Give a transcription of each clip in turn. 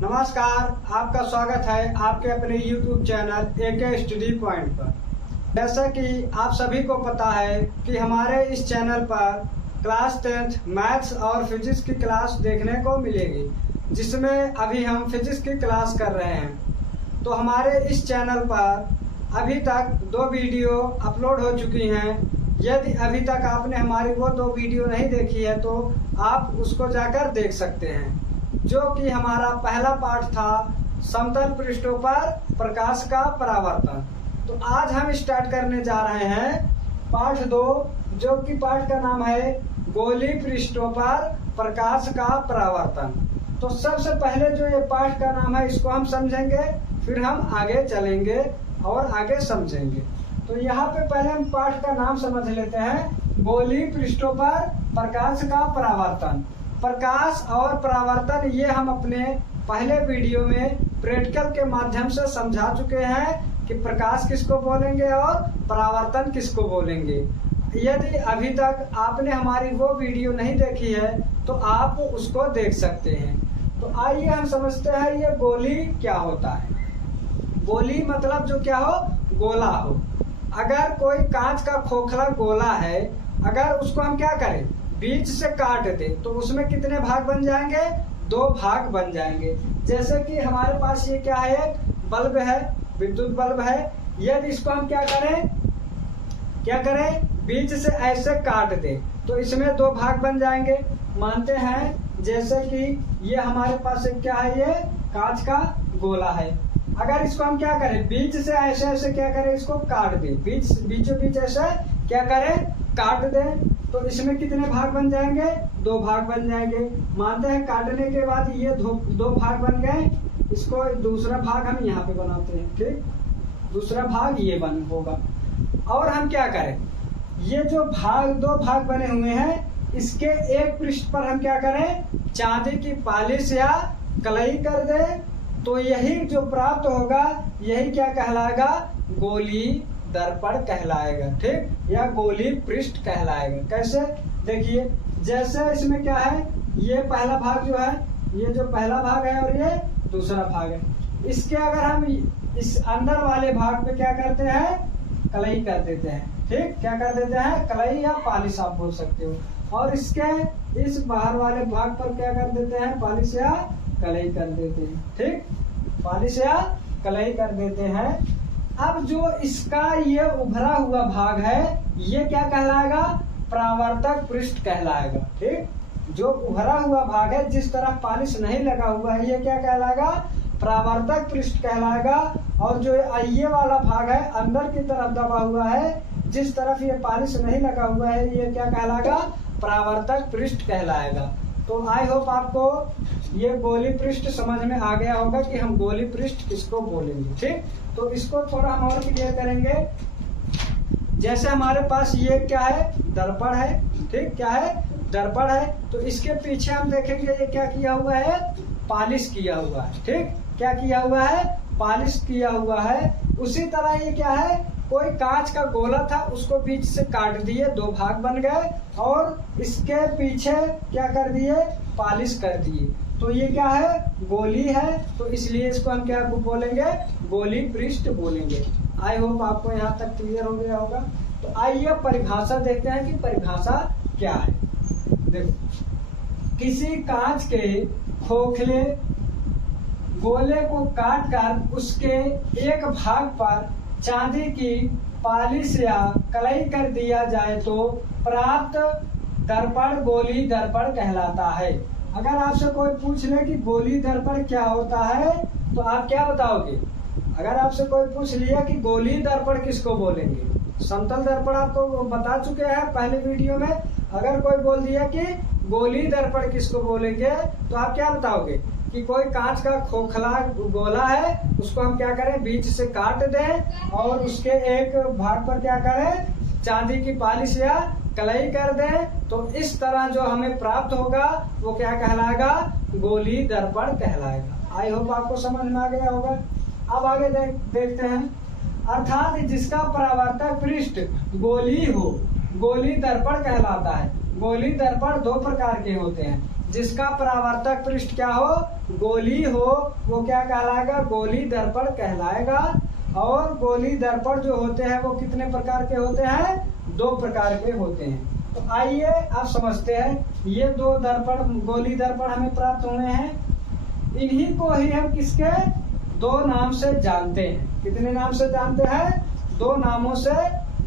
नमस्कार, आपका स्वागत है आपके अपने YouTube channel AK study point पर। जैसा कि आप सभी को पता है कि हमारे इस चैनल पर क्लास 10th मैथ्स और फिजिक्स की क्लास देखने को मिलेगी, जिसमें अभी हम फिजिक्स की क्लास कर रहे हैं। तो हमारे इस चैनल पर अभी तक 2 वीडियो अपलोड हो चुकी हैं। यदि अभी तक आपने हमारी वो 2 वीडियो नहीं देखी है तो आप उसको जाकर देख सकते हैं, जो कि हमारा पहला पार्ट था समतल पृष्ठों पर प्रकाश का परावर्तन। तो आज हम स्टार्ट करने जा रहे हैं पार्ट 2, जो कि पार्ट का नाम है गोलीय पृष्ठों पर प्रकाश का परावर्तन। तो सबसे पहले जो ये पार्ट का नाम है इसको हम समझेंगे, फिर हम आगे चलेंगे और आगे समझेंगे। तो यहाँ पे पहले हम पार्ट का नाम समझ लेते हैं, गोलीय पृष्ठों पर प्रकाश का परावर्तन। प्रकाश और परावर्तन ये हम अपने पहले वीडियो में प्रैक्टिकल के माध्यम से समझा चुके हैं कि प्रकाश किसको बोलेंगे और परावर्तन किसको बोलेंगे। यदि अभी तक आपने हमारी वो वीडियो नहीं देखी है तो आप उसको देख सकते हैं। तो आइए हम समझते हैं ये गोली क्या होता है। गोली मतलब जो क्या हो, गोला हो। अगर कोई कांच का खोखला गोला है, अगर उसको हम क्या करें, बीच से काट दे तो उसमें कितने भाग बन जाएंगे, 2 भाग बन जाएंगे। जैसे कि हमारे पास ये क्या है, एक बल्ब है, विद्युत बल्ब है। यदि इसको हम क्या करें, बीच से ऐसे काट दे तो इसमें 2 भाग बन जाएंगे। मानते हैं जैसे कि ये हमारे पास एक क्या है, ये कांच का गोला है। अगर इसको हम क्या करें, बीच से ऐसे ऐसे क्या करें, इसको काट दे, बीचों बीच ऐसे क्या करें, काट दें तो इसमें कितने भाग बन जाएंगे, 2 भाग बन जाएंगे। मानते हैं काटने के बाद ये 2 भाग बन गए, इसको दूसरा भाग हम यहाँ पे बनाते हैं, ठीक, दूसरा भाग ये बन होगा। और हम क्या करें, ये जो 2 भाग बने हुए हैं, इसके एक पृष्ठ पर हम क्या करें, चांदी की पॉलिश या कलई कर दें तो यही जो प्राप्त होगा यही क्या कहलाएगा, गोलीय दर्पण कहलाएगा, ठीक, या गोलीय पृष्ठ कहलाएगा। कैसे, देखिए जैसे इसमें क्या है, ये पहला भाग जो है, ये जो पहला भाग है और ये दूसरा भाग है। इसके अगर हम इस अंदर वाले भाग पे क्या करते हैं, कलई कर देते हैं, ठीक, क्या कर देते हैं, कलई या पॉलिश आप बोल सकते हो। और इसके इस बाहर वाले भाग पर क्या कर देते हैं, पॉलिश या कलई कर देते हैं, ठीक, पॉलिश या कलई कर देते हैं। अब जो इसका ये उभरा हुआ भाग है ये क्या कहलाएगा, परावर्तक पृष्ठ कहलाएगा, ठीक। जो उभरा हुआ भाग है, जिस तरफ पॉलिश नहीं लगा हुआ है, ये क्या कहलाएगा, परावर्तक पृष्ठ कहलाएगा। और जो ये वाला भाग है अंदर की तरफ दबा हुआ है, जिस तरफ ये पॉलिश नहीं लगा हुआ है, ये क्या कहलाएगा, परावर्तक पृष्ठ कहलाएगा। तो आई होप आपको ये गोलीय पृष्ठ समझ में आ गया होगा कि हम गोलीय पृष्ठ किसको बोलेंगे, ठीक। तो इसको थोड़ा हम और क्लियर करेंगे। जैसे हमारे पास ये क्या है, दर्पण है, ठीक, क्या है, दर्पण है। तो इसके पीछे हम देखेंगे ये क्या किया हुआ है, पॉलिश किया हुआ है, ठीक, क्या किया हुआ है, पॉलिश किया हुआ है। उसी तरह ये क्या है, कोई कांच का गोला था, उसको बीच से काट दिए, 2 भाग बन गए और इसके पीछे क्या कर दिए, पॉलिश कर दिए। तो ये क्या है, गोली है, तो इसलिए इसको हम क्या बोलेंगे, गोलीय पृष्ठ बोलेंगे। आई होप आपको यहाँ तक क्लियर हो गया होगा। तो आइए परिभाषा देखते हैं कि परिभाषा क्या है। देखो, किसी कांच के खोखले गोले को काटकर उसके एक भाग पर चांदी की पॉलिश या कलई कर दिया जाए तो प्राप्त दर्पण गोलीय दर्पण कहलाता है। अगर आपसे कोई पूछ ले कि गोलीय दर्पण क्या होता है तो आप क्या बताओगे। अगर आपसे कोई पूछ लिया कि गोलीय दर्पण किसको बोलेंगे, समतल दर्पण आपको बता चुके हैं पहले वीडियो में। अगर कोई बोल दिया कि गोलीय दर्पण किसको बोलेंगे तो आप क्या बताओगे कि कोई कांच का खोखला गोला है, उसको हम क्या करें, बीच से काट दें और उसके एक भाग पर क्या करें, चांदी की पॉलिश या कलई कर दें। तो इस तरह जो हमें प्राप्त होगा वो क्या कहलाएगा, गोलीय दर्पण कहलाएगा। आई होप आपको समझ में आ गया होगा। अब आगे देखते हैं, अर्थात जिसका परावर्तक पृष्ठ गोलीय हो, गोलीय दर्पण कहलाता है। गोलीय दर्पण 2 प्रकार के होते हैं, जिसका परावर्तक पृष्ठ क्या हो, गोली हो, वो क्या कहलाएगा, गोली दर्पण कहलाएगा। और गोली दर्पण जो होते हैं वो कितने प्रकार के होते हैं, 2 प्रकार के होते हैं। तो आइए आप समझते हैं, ये 2 दर्पण, गोली दर्पण हमें प्राप्त हुए हैं। इन्हीं को ही हम किसके 2 नाम से जानते हैं। कितने नाम से जानते हैं, 2 नामों से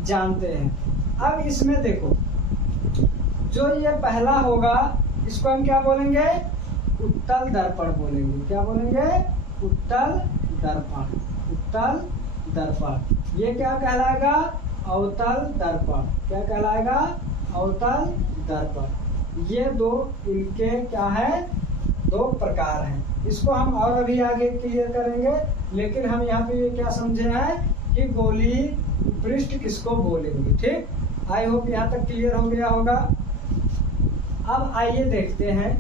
जानते हैं। अब इसमें देखो, जो ये पहला होगा इसको हम क्या बोलेंगे, उत्तल दर्पण बोलेंगे। क्या बोलेंगे, उत्तल दर्पण। उत्तल दर्पण। ये क्या कहलाएगा, अवतल दर्पण। क्या कहलाएगा, अवतल दर्पण। ये 2 इनके क्या है, 2 प्रकार हैं। इसको हम और अभी आगे क्लियर करेंगे, लेकिन हम यहाँ पे ये क्या समझे हैं कि गोली पृष्ठ किसको बोलेंगे। ठीक, आई होप यहाँ तक क्लियर हो गया होगा। अब आइए देखते हैं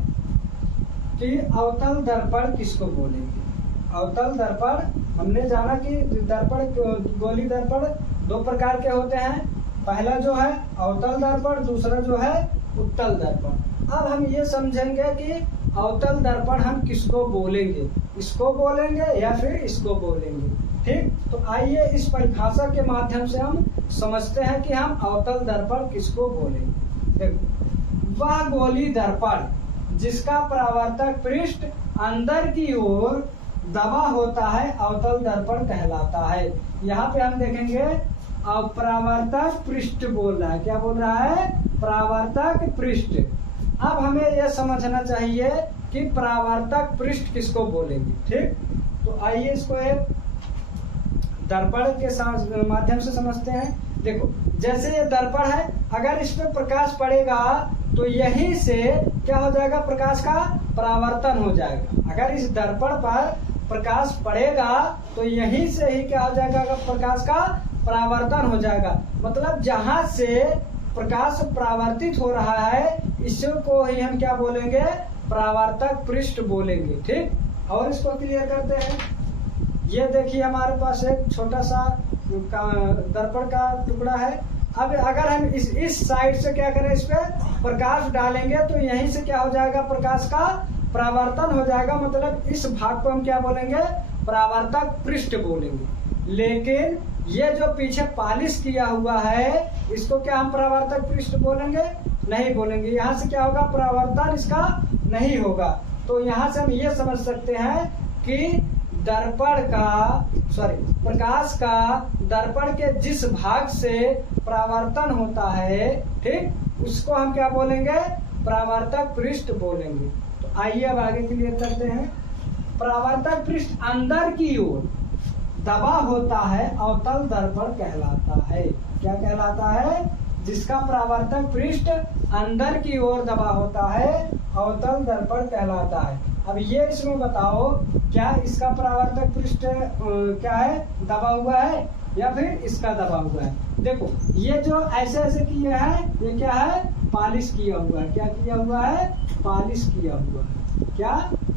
कि अवतल दर्पण किसको बोलेंगे। अवतल दर्पण हमने जाना कि दर्पण, गोली दर्पण 2 प्रकार के होते हैं। पहला जो है अवतल दर्पण, दूसरा जो है उत्तल दर्पण। अब हम ये समझेंगे कि अवतल दर्पण हम किसको बोलेंगे, इसको बोलेंगे या फिर इसको बोलेंगे। ठीक, तो आइए इस परिभाषा के माध्यम से हम समझते हैं कि हम अवतल दर्पण किसको बोलेंगे। देखो, वह गोली दर्पण जिसका परावर्तक पृष्ठ अंदर की ओर दबा होता है अवतल दर्पण कहलाता है। यहाँ पे हम देखेंगे परावर्तक पृष्ठ बोल रहा है। क्या बोल रहा है, परावर्तक पृष्ठ। अब हमें यह समझना चाहिए कि परावर्तक पृष्ठ किसको बोलेंगे। ठीक, तो आइए इसको एक दर्पण के माध्यम से समझते हैं। देखो, जैसे ये दर्पण है, अगर इस पे प्रकाश पड़ेगा तो यहीं से क्या हो जाएगा, प्रकाश का परावर्तन हो जाएगा। अगर इस दर्पण पर प्रकाश पड़ेगा तो यहीं से ही क्या हो जाएगा, प्रकाश का परावर्तन हो जाएगा। मतलब जहां से प्रकाश परावर्तित हो रहा है इसको ही हम क्या बोलेंगे, परावर्तक पृष्ठ बोलेंगे। ठीक, और इसको क्लियर करते हैं। ये देखिए हमारे पास एक छोटा सा दर्पण का टुकड़ा है। अब अगर हम इस साइड से क्या करें, इस पे प्रकाश डालेंगे तो यहीं से क्या हो जाएगा, प्रकाश का परावर्तन हो जाएगा। मतलब इस भाग को हम क्या बोलेंगे, परावर्तक पृष्ठ बोलेंगे। लेकिन ये जो पीछे पॉलिश किया हुआ है इसको क्या हम परावर्तक पृष्ठ बोलेंगे, नहीं बोलेंगे। यहाँ से क्या होगा, परावर्तन इसका नहीं होगा। तो यहाँ से हम ये समझ सकते हैं कि दर्पण का प्रकाश का दर्पण के जिस भाग से परावर्तन होता है, ठीक, उसको हम क्या बोलेंगे, परावर्तक पृष्ठ बोलेंगे। तो आइए अब आगे क्लियर करते हैं। परावर्तक पृष्ठ अंदर की ओर दबा होता है अवतल दर्पण कहलाता है। क्या कहलाता है, जिसका परावर्तक पृष्ठ अंदर की ओर दबा होता है अवतल दर्पण कहलाता है। अब ये इसमें बताओ, क्या इसका परावर्तक पृष्ठ क्या है, दबा हुआ है या फिर इसका दबा हुआ है। देखो, ये जो ऐसे ऐसे किए हैं ये क्या है, पॉलिश किया हुआ है। क्या किया हुआ है, पॉलिश किया हुआ है। क्या,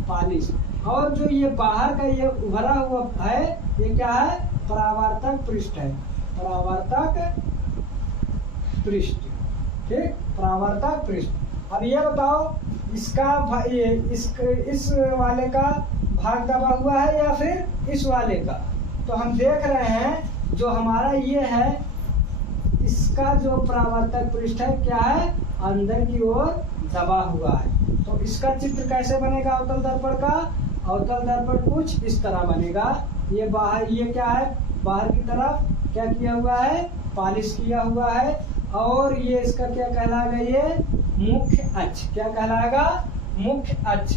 पॉलिश। और जो ये बाहर का ये उभरा हुआ है ये क्या है, परावर्तक पृष्ठ है। परावर्तक पृष्ठ, ठीक, परावर्तक पृष्ठ। अब ये बताओ, इसका इस वाले का भाग दबा हुआ है या फिर इस वाले का। तो हम देख रहे हैं जो हमारा ये है इसका जो परावर्तक पृष्ठ है क्या है, अंदर की ओर दबा हुआ है। तो इसका चित्र कैसे बनेगा अवतल दर्पण का, अवतल दर्पण कुछ इस तरह बनेगा। ये बाहर, ये क्या है, बाहर की तरफ क्या किया हुआ है, पॉलिश किया हुआ है। और ये इसका क्या कहलाएगा, ये मुख्य अक्ष। क्या कहलाएगा, मुख्य अक्ष।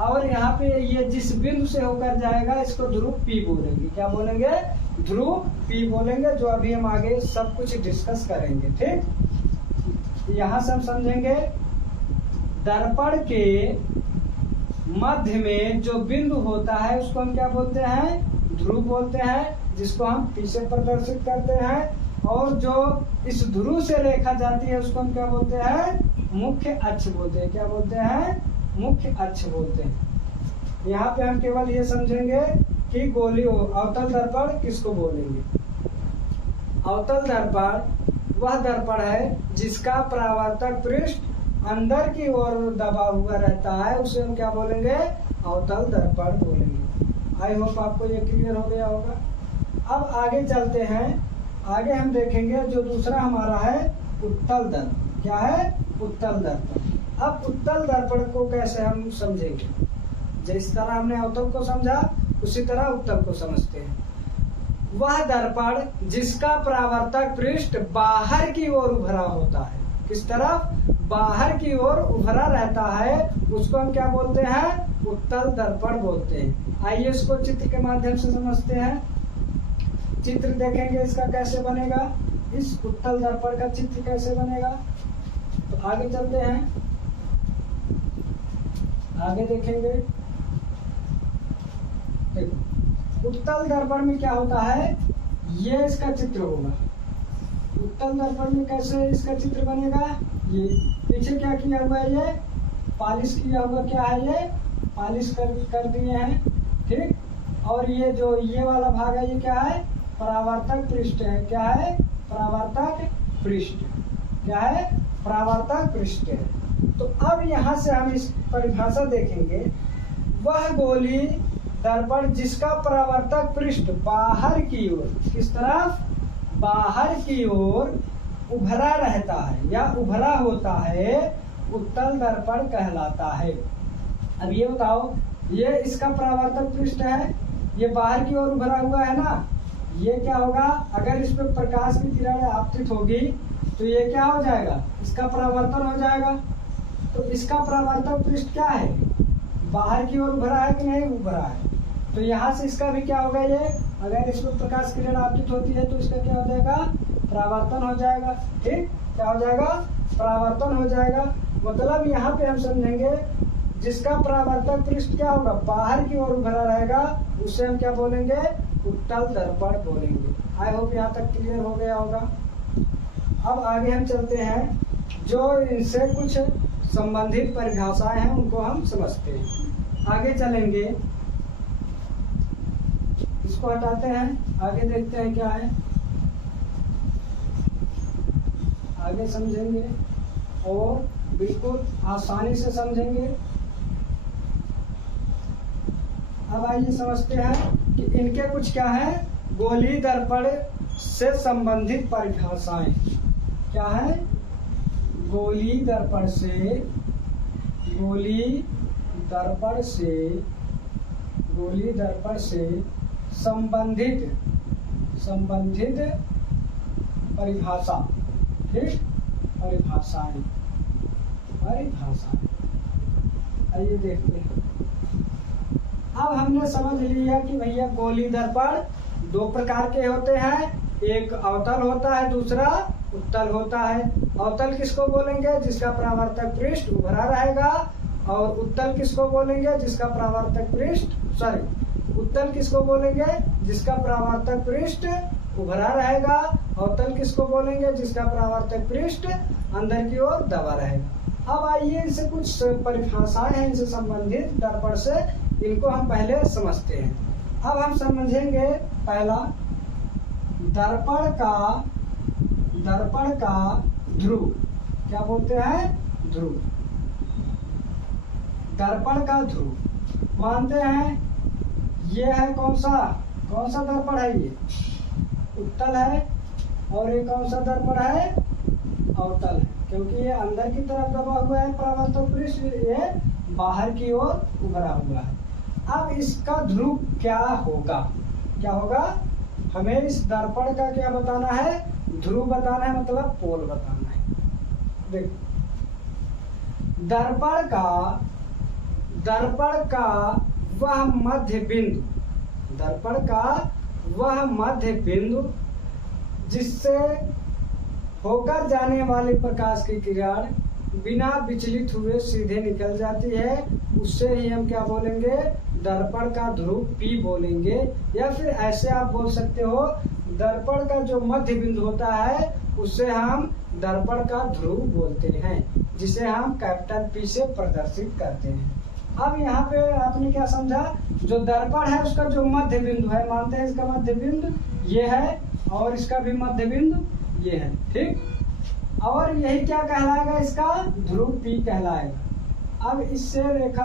और यहाँ पे ये जिस बिंदु से होकर जाएगा इसको ध्रुव P बोलेंगे। क्या बोलेंगे, ध्रुव P बोलेंगे, जो अभी हम आगे सब कुछ डिस्कस करेंगे। ठीक, यहाँ से हम समझेंगे दर्पण के मध्य में जो बिंदु होता है उसको हम क्या बोलते हैं, ध्रुव बोलते हैं, जिसको हम P से प्रदर्शित करते हैं। और जो इस ध्रुव से रेखा जाती है उसको हम क्या बोलते हैं, मुख्य अक्ष बोलते हैं। क्या बोलते हैं, मुख्य अक्ष बोलते हैं। यहाँ पे हम केवल ये समझेंगे कि गोली अवतल दर्पण किसको बोलेंगे। अवतल दर्पण वह दर्पण है जिसका परावर्तक पृष्ठ अंदर की ओर दबा हुआ रहता है उसे हम क्या बोलेंगे, अवतल दर्पण बोलेंगे। आई होप आपको ये क्लियर हो गया होगा। अब आगे चलते हैं, आगे हम देखेंगे जो दूसरा हमारा है उत्तल दर्पण। क्या है, उत्तल दर्पण। अब उत्तल दर्पण को कैसे हम समझेंगे, जिस तरह हमने अवतल को समझा उसी तरह उत्तल को समझते हैं। वह दर्पण जिसका परावर्तक पृष्ठ बाहर की ओर उभरा होता है, किस तरफ, बाहर की ओर उभरा रहता है, उसको हम क्या बोलते हैं, उत्तल दर्पण बोलते हैं। आइए इसको चित्र के माध्यम से समझते हैं। चित्र देखेंगे इसका कैसे बनेगा, इस उत्तल दर्पण का चित्र कैसे बनेगा। तो आगे चलते हैं, आगे देखेंगे। देखो उत्तल दर्पण में क्या होता है, ये इसका चित्र होगा। उत्तल दर्पण में कैसे इसका चित्र बनेगा, ये पीछे क्या किया हुआ है, ये पॉलिश किया हुआ, क्या है ये पॉलिश कर दिए हैं, ठीक। और ये जो ये वाला भाग है ये क्या है, परावर्तक पृष्ठ है। क्या है, परावर्तक पृष्ठ। क्या है, परावर्तक पृष्ठ है। तो अब यहाँ से हम इस परिभाषा देखेंगे, वह गोली दर्पण जिसका परावर्तक पृष्ठ बाहर की ओर, किस तरफ, बाहर की ओर उभरा रहता है या उभरा होता है, उत्तल दर्पण कहलाता है। अब ये बताओ, ये इसका परावर्तक पृष्ठ है, ये बाहर की ओर उभरा हुआ है ना, ये क्या होगा, अगर इस पर प्रकाश की किरण आपतित होगी तो ये क्या हो जाएगा, इसका परावर्तन हो जाएगा। तो इसका परावर्तक पृष्ठ क्या है, बाहर की ओर उभरा है कि नहीं उभरा है, तो यहाँ से इसका भी क्या होगा, ये अगर इस पर प्रकाश किरण आपतित होती है तो इसका क्या हो जाएगा, परावर्तन हो जाएगा। ठीक, क्या हो जाएगा, परावर्तन हो जाएगा। मतलब यहाँ पे हम समझेंगे जिसका परावर्तक पृष्ठ क्या होगा, बाहर की ओर उभरा रहेगा, उसे हम क्या बोलेंगे, उत्तल दर्पण बोलेंगे। आई होप यहाँ तक क्लियर हो गया होगा। अब आगे हम चलते हैं, जो इनसे कुछ संबंधित परिभाषाएं हैं उनको हम समझते हैं। आगे चलेंगे, इसको हटाते हैं, आगे देखते हैं क्या है, आगे समझेंगे और बिल्कुल आसानी से समझेंगे। अब आइए समझते हैं कि इनके कुछ क्या है, गोली दर्पण से संबंधित परिभाषाएं क्या है, गोली दर्पण से, गोली दर्पण से, गोली दर्पण से संबंधित परिभाषा। ठीक, परिभाषाएं, आइए देखते हैं। अब हमने समझ लिया कि भैया गोली दर्पण दो प्रकार के होते हैं, एक अवतल होता है, दूसरा उत्तल होता है। अवतल किसको बोलेंगे, जिसका परावर्तक पृष्ठ उभरा रहेगा, और उत्तल किसको बोलेंगे, जिसका परावर्तक पृष्ठ उत्तल किसको बोलेंगे, जिसका परावर्तक पृष्ठ उभरा रहेगा। अवतल किसको बोलेंगे, जिसका परावर्तक पृष्ठ अंदर की ओर दबा रहेगा। अब आइए इनसे कुछ परिभाषाएं हैं इनसे संबंधित दर्पण से, इनको हम पहले समझते हैं। अब हम समझेंगे पहला, दर्पण का ध्रुव। क्या बोलते हैं, ध्रुव। दर्पण का ध्रुव मानते हैं, ये है कौन सा दर्पण है, ये उत्तल है, और ये कौन सा दर्पण है, अवतल है, क्योंकि ये अंदर की तरफ दबा हुआ है परावर्तक पृष्ठ, ये बाहर की ओर उभरा हुआ है। अब इसका ध्रुव क्या होगा, हमें इस दर्पण का क्या बताना है, ध्रुव बताना है, मतलब पोल बताना है। देखो, दर्पण का वह मध्य बिंदु, जिससे होकर जाने वाले प्रकाश की किरण बिना विचलित हुए सीधे निकल जाती है, उससे ही हम क्या बोलेंगे, दर्पण का ध्रुव P बोलेंगे। या फिर ऐसे आप बोल सकते हो, दर्पण का जो मध्य बिंदु होता है उससे हम दर्पण का ध्रुव बोलते हैं, जिसे हम कैपिटल P से प्रदर्शित करते हैं। अब यहाँ पे आपने क्या समझा, जो दर्पण है उसका जो मध्य बिंदु है, मानते हैं इसका मध्य बिंदु ये है और इसका भी मध्य बिंदु ये है। ठीक, और यही क्या कहलाएगा, इसका ध्रुव P कहलाएगा। अब इससे रेखा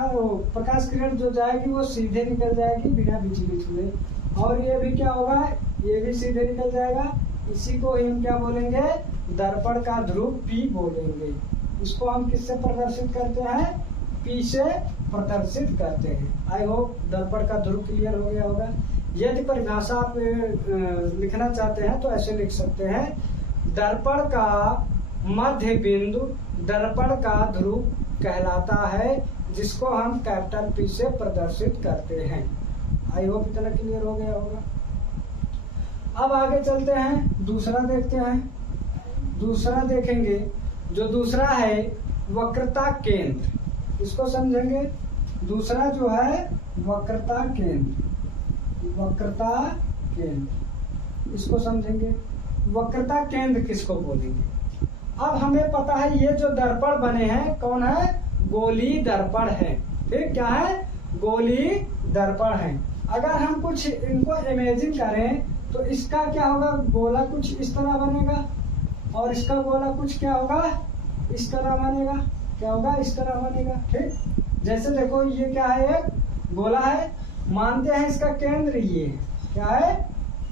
प्रकाश किरण जो जाएगी वो सीधे निकल जाएगी बिना विचलित हुए, और ये भी क्या होगा, ये भी सीधे निकल जाएगा। इसी को हम क्या बोलेंगे, दर्पण का ध्रुव P बोलेंगे। इसको हम किससे प्रदर्शित करते हैं, P से प्रदर्शित करते हैं। आई होप दर्पण का ध्रुव क्लियर हो गया होगा। यदि परिभाषा आप लिखना चाहते हैं तो ऐसे लिख सकते हैं, दर्पण का मध्य बिंदु दर्पण का ध्रुव कहलाता है, जिसको हम कैपिटल P से प्रदर्शित करते हैं। आई होप इतना क्लियर हो गया होगा। अब आगे चलते हैं, दूसरा देखते हैं। दूसरा देखेंगे, जो दूसरा है वक्रता केंद्र, इसको समझेंगे। दूसरा जो है वक्रता केंद्र, वक्रता केंद्र, इसको समझेंगे। वक्रता केंद्र किसको बोलेंगे। अब हमें पता है ये जो दर्पण बने हैं कौन है, गोली दर्पण है। ठीक, क्या है, गोली दर्पण है। अगर हम कुछ इनको इमेजिन करें तो इसका क्या होगा, गोला कुछ इस तरह बनेगा, और इसका गोला कुछ क्या होगा, इस तरह बनेगा। क्या होगा, इस तरह बनेगा। ठीक, जैसे देखो ये क्या है, एक गोला है, मानते हैं इसका केंद्र ये है। क्या है,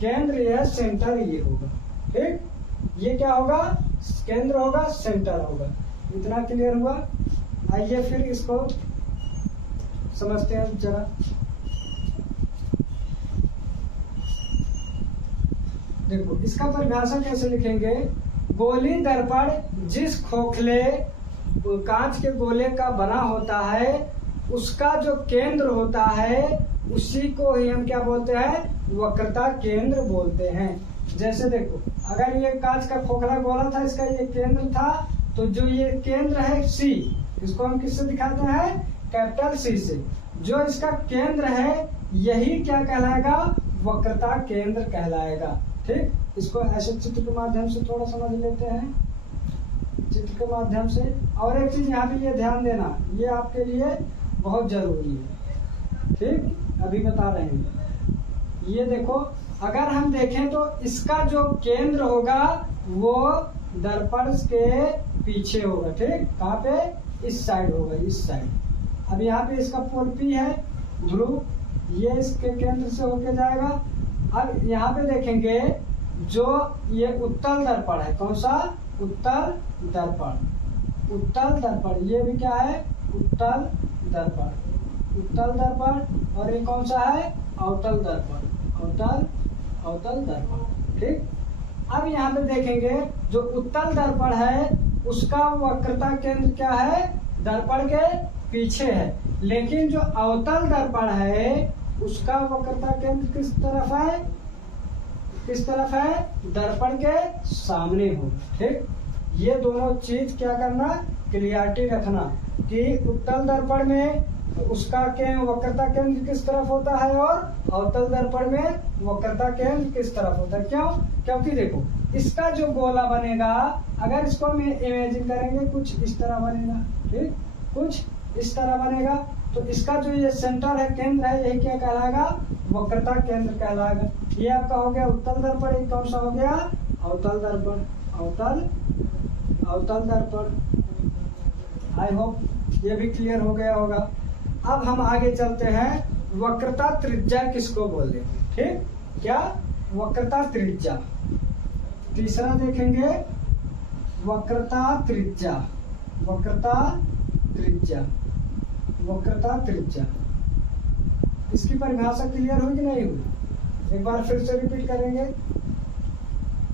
केंद्र ये है, सेंटर ये होगा। ठीक, ये क्या होगा, केंद्र होगा, सेंटर होगा। इतना क्लियर हुआ। आइए फिर इसको समझते हैं जरा। देखो इसका परिभाषा कैसे लिखेंगे, गोली दर्पण जिस खोखले कांच के गोले का बना होता है उसका जो केंद्र होता है उसी को ही हम क्या बोलते हैं, वक्रता केंद्र बोलते हैं। जैसे देखो अगर ये कांच का खोखला गोला था, इसका ये केंद्र था, तो जो ये केंद्र है C, इसको हम किससे दिखाते हैं, कैपिटल C से। जो इसका केंद्र है यही क्या कहलाएगा, वक्रता केंद्र कहलाएगा। ठीक, इसको ऐसे चित्र के माध्यम से थोड़ा समझ लेते हैं, चित्र के माध्यम से। और एक चीज यहाँ पे ये ध्यान देना, ये आपके लिए बहुत जरूरी है। ठीक, अभी बता रहे हैं। ये देखो अगर हम देखें तो इसका जो केंद्र होगा वो दर्पण के पीछे होगा। ठीक, कहाँ पे, इस साइड होगा, इस साइड। अब यहाँ पे इसका पोल P है, ध्रुव, ये इसके केंद्र से होके जाएगा। अब यहाँ पे देखेंगे जो ये उत्तल दर्पण है, कौन सा, उत्तल दर्पण, उत्तल दर्पण, ये भी क्या है, उत्तल दर्पण, उत्तल दर्पण। और ये कौन सा है, अवतल दर्पण, अवतल दर्पण। ठीक, अब यहाँ पे देखेंगे जो उत्तल दर्पण है उसका वक्रता केंद्र क्या है, दर्पण के पीछे है, लेकिन जो अवतल दर्पण है उसका वक्रता केंद्र किस तरफ है, किस तरफ है, दर्पण के सामने हो। ठीक, ये दोनों चीज क्या करना, क्लियरिटी रखना कि उत्तल दर्पण में उसका वक्रता केंद्र किस तरफ होता है और अवतल दर्पण में वक्रता केंद्र किस तरफ होता है। क्यों, क्योंकि देखो इसका जो गोला बनेगा, अगर इसको हम इमेजिन करेंगे कुछ इस तरह बनेगा। ठीक, कुछ इस तरह बनेगा, तो इसका जो ये सेंटर है, केंद्र है, यही क्या कहलाएगा, वक्रता केंद्र कहलाएगा। ये आपका हो गया उत्तल दर्पण, एक कौन सा हो गया, अवतल दर्पण, अवतल दर्पण। आई होप ये भी क्लियर हो गया होगा। अब हम आगे चलते हैं, वक्रता त्रिज्या किसको बोलते हैं। ठीक, क्या, वक्रता त्रिज्या। तीसरा देखेंगे वक्रता त्रिज्या, वक्रता त्रिज्या, वक्रता त्रिज्या। इसकी परिभाषा क्लियर हुई कि नहीं हुई, एक बार फिर से रिपीट करेंगे।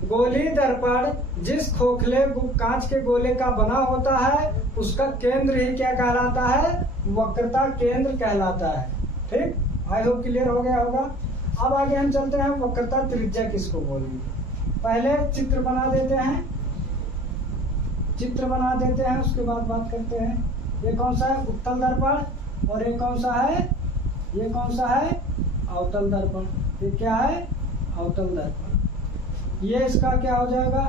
गोली दर्पण जिस खोखले कांच के गोले का बना होता है उसका केंद्र ही क्या कहलाता है, वक्रता केंद्र कहलाता है। ठीक, आई होप क्लियर हो गया होगा। अब आगे हम चलते हैं, वक्रता त्रिज्या किसको बोलेंगे। पहले चित्र बना देते हैं, चित्र बना देते हैं, उसके बाद बात करते हैं। ये कौन सा है, उत्तल दर्पण, और ये कौन सा है, ये कौन सा है, अवतल दर्पण। ये क्या है, अवतल दर्पण। ये इसका क्या हो जाएगा,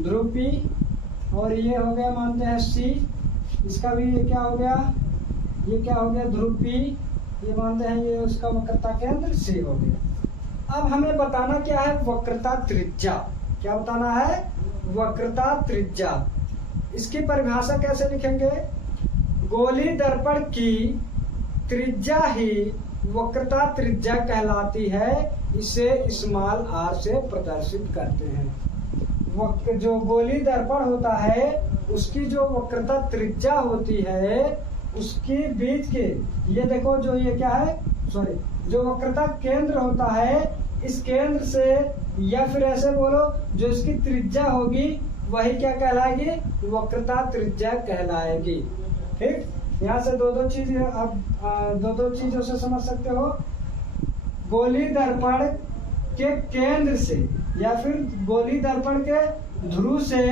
ध्रुव P, और ये हो गया मानते हैं C, इसका भी ये क्या हो गया, ये क्या हो गया, ध्रुव P, ये मानते हैं ये उसका वक्रता केंद्र C हो गया। अब हमें बताना क्या है, वक्रता त्रिज्या। क्या बताना है, वक्रता त्रिज्या। इसकी परिभाषा कैसे लिखेंगे? गोली दर्पण की त्रिज्या ही वक्रता त्रिज्या कहलाती है, इसे स्मॉल आर से प्रदर्शित करते हैं। जो गोली दर्पण होता है उसकी जो वक्रता त्रिज्या होती है उसकी बीच के, ये देखो जो ये क्या है, सॉरी, जो वक्रता केंद्र होता है इस केंद्र से, या फिर ऐसे बोलो जो इसकी त्रिज्या होगी वही क्या कहलाएगी? वक्रता त्रिज्या कहलाएगी। ठीक, यहाँ से दो चीज आप दो चीजों से समझ सकते हो। गोली दर्पण के केंद्र से या फिर गोली दर्पण के ध्रुव से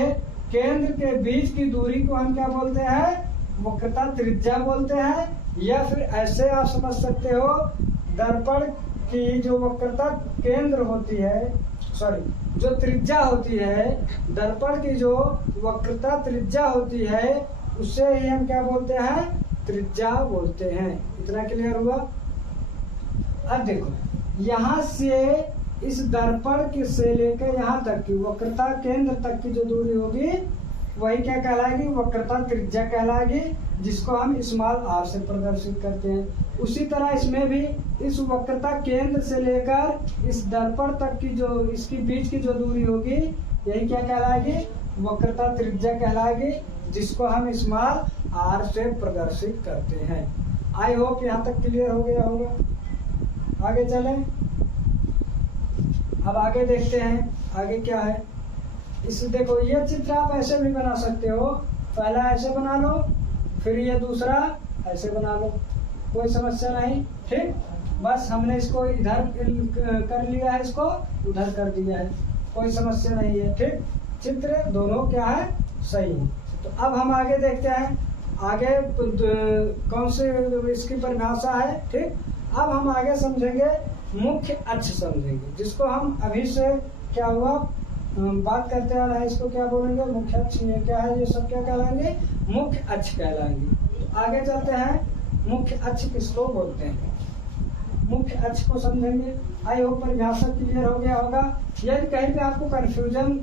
केंद्र के बीच की दूरी को हम क्या बोलते हैं? वक्रता त्रिज्या बोलते हैं। या फिर ऐसे आप समझ सकते हो, दर्पण की जो वक्रता केंद्र होती है, सॉरी, जो त्रिज्या होती है, दर्पण की जो वक्रता त्रिज्या होती है उससे ही हम क्या बोलते हैं? त्रिज्या बोलते हैं। इतना क्लियर हुआ? अब देखो, यहाँ से इस दर्पण के से लेकर यहाँ तक की वक्रता केंद्र तक की जो दूरी होगी वही क्या कहलाएगी? वक्रता त्रिज्या कहलाएगी, जिसको हम स्मॉल आर से प्रदर्शित करते हैं। उसी तरह इसमें भी इस वक्रता केंद्र से लेकर इस दर्पण तक की जो इसकी बीच की जो दूरी होगी यही क्या कहलाएगी? वक्रता त्रिज्या कहलाएगी, जिसको हम स्मॉल आर से प्रदर्शित करते हैं। आई होप यहाँ तक क्लियर हो गया होगा। आगे चलें। अब आगे देखते हैं आगे क्या है। इस देखो, ये चित्र आप ऐसे भी बना सकते हो, पहला ऐसे बना लो, फिर ये दूसरा ऐसे बना लो, कोई समस्या नहीं। ठीक, बस हमने इसको इधर कर लिया है, इसको उधर कर दिया है, कोई समस्या नहीं है। ठीक, चित्र दोनों क्या है? सही है। तो अब हम आगे देखते हैं आगे कौन से इसकी परिभाषा है। ठीक, अब हम आगे समझेंगे मुख्य अक्ष समझेंगे, जिसको हम अभी से क्या हुआ बात करते आ रहे हैं, इसको क्या बोलेंगे? मुख्य अक्ष। में क्या है? ये सब क्या कहलाएंगे? मुख्य अक्ष कहलाएंगे। तो आगे चलते हैं, मुख्य अक्ष किसको बोलते हैं? मुख्य अक्ष को समझेंगे। आई होप परिभाषा क्लियर हो गया होगा। यदि कहीं पे आपको कंफ्यूजन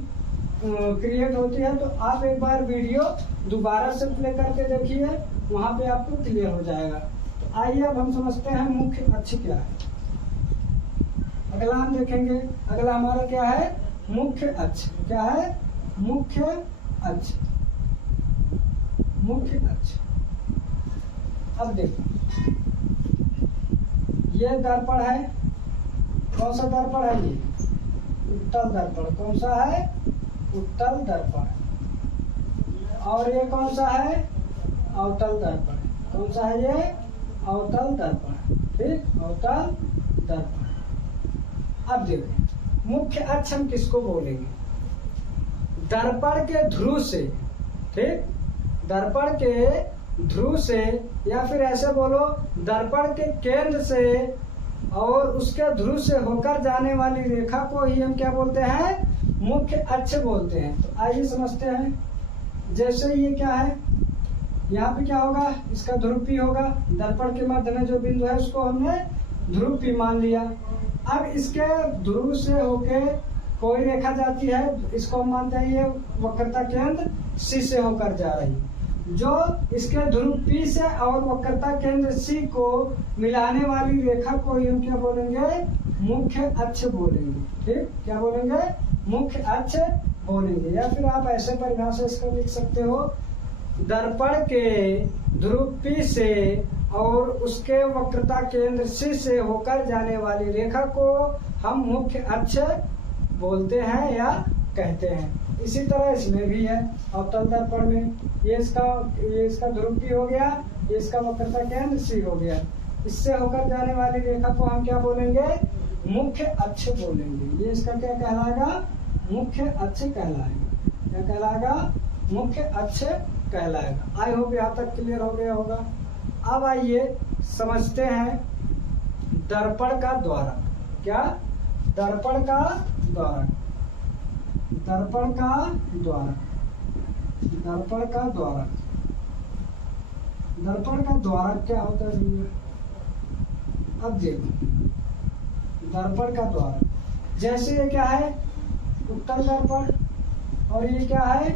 क्रिएट होती है तो आप एक बार वीडियो दोबारा से प्ले करके देखिए, वहां पे आपको क्लियर हो जाएगा। तो आइए अब हम समझते हैं मुख्य अक्ष क्या है। अगला हम देखेंगे, अगला हमारा क्या है? मुख्य अक्ष। क्या है? मुख्य अक्ष। मुख्य अक्ष। अब देखो, ये दर्पण है, कौन सा दर्पण है? ये उत्तल दर्पण। कौन सा है? उत्तल दर्पण। और ये कौन सा है? अवतल दर्पण। कौन सा है ये? अवतल दर्पण। ठीक, अवतल दर्पण। अब देखो, मुख्य अक्ष हम किसको बोलेंगे? दर्पण के ध्रुव से, ठीक, दर्पण के ध्रुव से या फिर ऐसे बोलो दर्पण के केंद्र से और उसके ध्रुव से होकर जाने वाली रेखा को ही हम क्या बोलते हैं? मुख्य अक्ष बोलते हैं। तो आइए समझते हैं। जैसे ये क्या है, यहाँ पे क्या होगा? इसका ध्रुव P होगा। दर्पण के मध्य में जो बिंदु है उसको हमने ध्रुव P मान लिया। अब इसके ध्रुव से होके कोई रेखा जाती है, इसको हम मानते हैं ये वक्रता केंद्र C से होकर जा रही है। जो इसके ध्रुव P से और वक्रता केंद्र C को मिलाने वाली रेखा को ही हम क्या बोलेंगे? मुख्य अक्ष बोलेंगे। ठीक, क्या बोलेंगे? मुख्य अक्ष बोलेंगे। या फिर आप ऐसे परिभाषा इसको लिख सकते हो, दर्पण के ध्रुव P से और उसके वक्रता केंद्र C से होकर जाने वाली रेखा को हम मुख्य अक्ष बोलते हैं या कहते हैं। इसी तरह इसमें भी है, अवतल दर्पण में ये इसका ध्रुव P हो गया, ये इसका वक्रता केंद्र C हो गया। इससे होकर जाने वाली रेखा को हम क्या बोलेंगे? मुख्य अक्ष बोलेंगे। ये इसका क्या कहलाएगा? मुख्य अक्ष कहलाएगा। क्या कहलाएगा? मुख्य अक्ष कहलाएगा। आई होप यहाँ तक क्लियर हो गया होगा। अब आइए समझते हैं दर्पण का द्वारा। क्या? दर्पण का द्वारा। दर्पण का द्वारा। दर्पण का द्वारा। दर्पण का द्वारा क्या होता है? अब देखो, दर्पण का द्वारा जैसे ये क्या है? उत्तल दर्पण। और ये क्या है,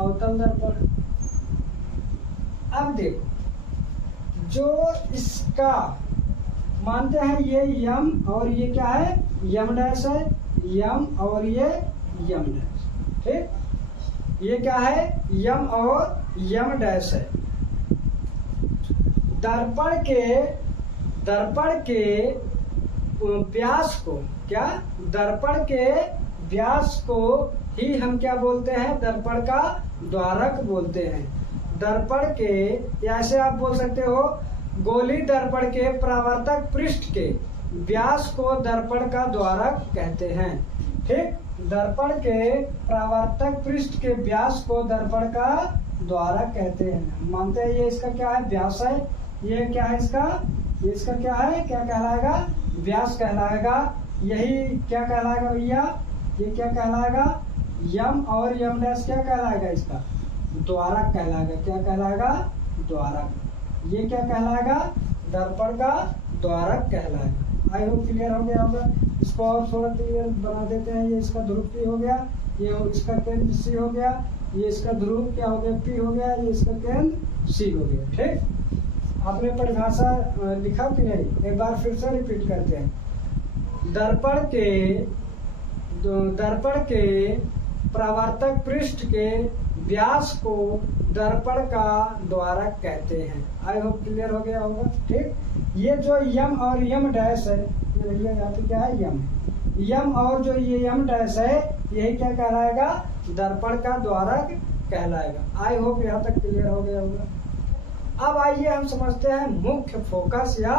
अवतल दर्पण। अब देखो, जो इसका मानते हैं ये यम और ये क्या है, यम डैश है, यम और ये यम डैश, ठीक। ये क्या है, यम और यम डैश है। दर्पण के व्यास को, क्या, दर्पण के व्यास को ही हम क्या बोलते हैं, दर्पण का द्वारक बोलते हैं। दर्पण के, ऐसे आप बोल सकते हो, गोली दर्पण के परावर्तक पृष्ठ के व्यास को दर्पण का द्वारक कहते हैं, ठीक। दर्पण के परावर्तक पृष्ठ के व्यास को दर्पण का द्वारक कहते हैं। मानते हैं ये इसका क्या है, व्यास है। ये क्या है इसका, ये इसका क्या है, क्या कहलाएगा, व्यास कहलाएगा। यही क्या कहलाएगा भैया, ये क्या कहलाएगा, यम और यम डैश क्या कहलाएगा, इसका द्वारक कहलाएगा। क्या कहलाएगा, द्वारक। ये क्या कहलाएगा, दर्पण का द्वारक कहलाएगा। आई होप क्लियर हो गया होगा। इसको और थोड़ा क्लियर बना देते हैं। ये इसका ध्रुव P हो गया, ये इसका केंद्र C हो गया, ये इसका ध्रुव क्या हो गया, P हो गया, ये इसका केंद्र C हो गया, ठीक। आपने परिभाषा लिखा कि नहीं, एक बार फिर से रिपीट करते हैं। दर्पण के परावर्तक पृष्ठ के व्यास को दर्पण का द्वारक कहते हैं। आई होप क्लियर हो गया होगा, ठीक। ये जो यम और यम डैश है, ये यहाँ पे क्या है, यम और जो ये यम डैश है, यही क्या कहलाएगा, दर्पण का द्वारक कहलाएगा। आई होप यहाँ तक क्लियर हो गया होगा। अब आइए हम समझते हैं मुख्य फोकस या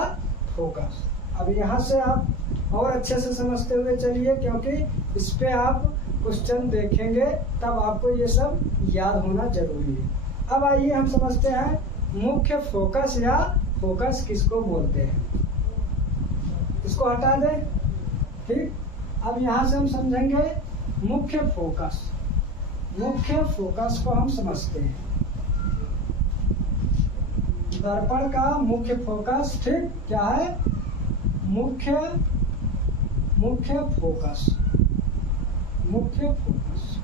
फोकस। अब यहाँ से आप और अच्छे से समझते हुए चलिए, क्योंकि इस पे आप क्वेश्चन देखेंगे तब आपको ये सब याद होना जरूरी है। अब आइए हम समझते हैं मुख्य फोकस या फोकस किसको बोलते हैं। इसको हटा दें, ठीक। अब यहाँ से हम समझेंगे मुख्य फोकस। मुख्य फोकस को हम समझते हैं, दर्पण का मुख्य फोकस, ठीक। क्या है, मुख्य फोकस। मुख्य फोकस,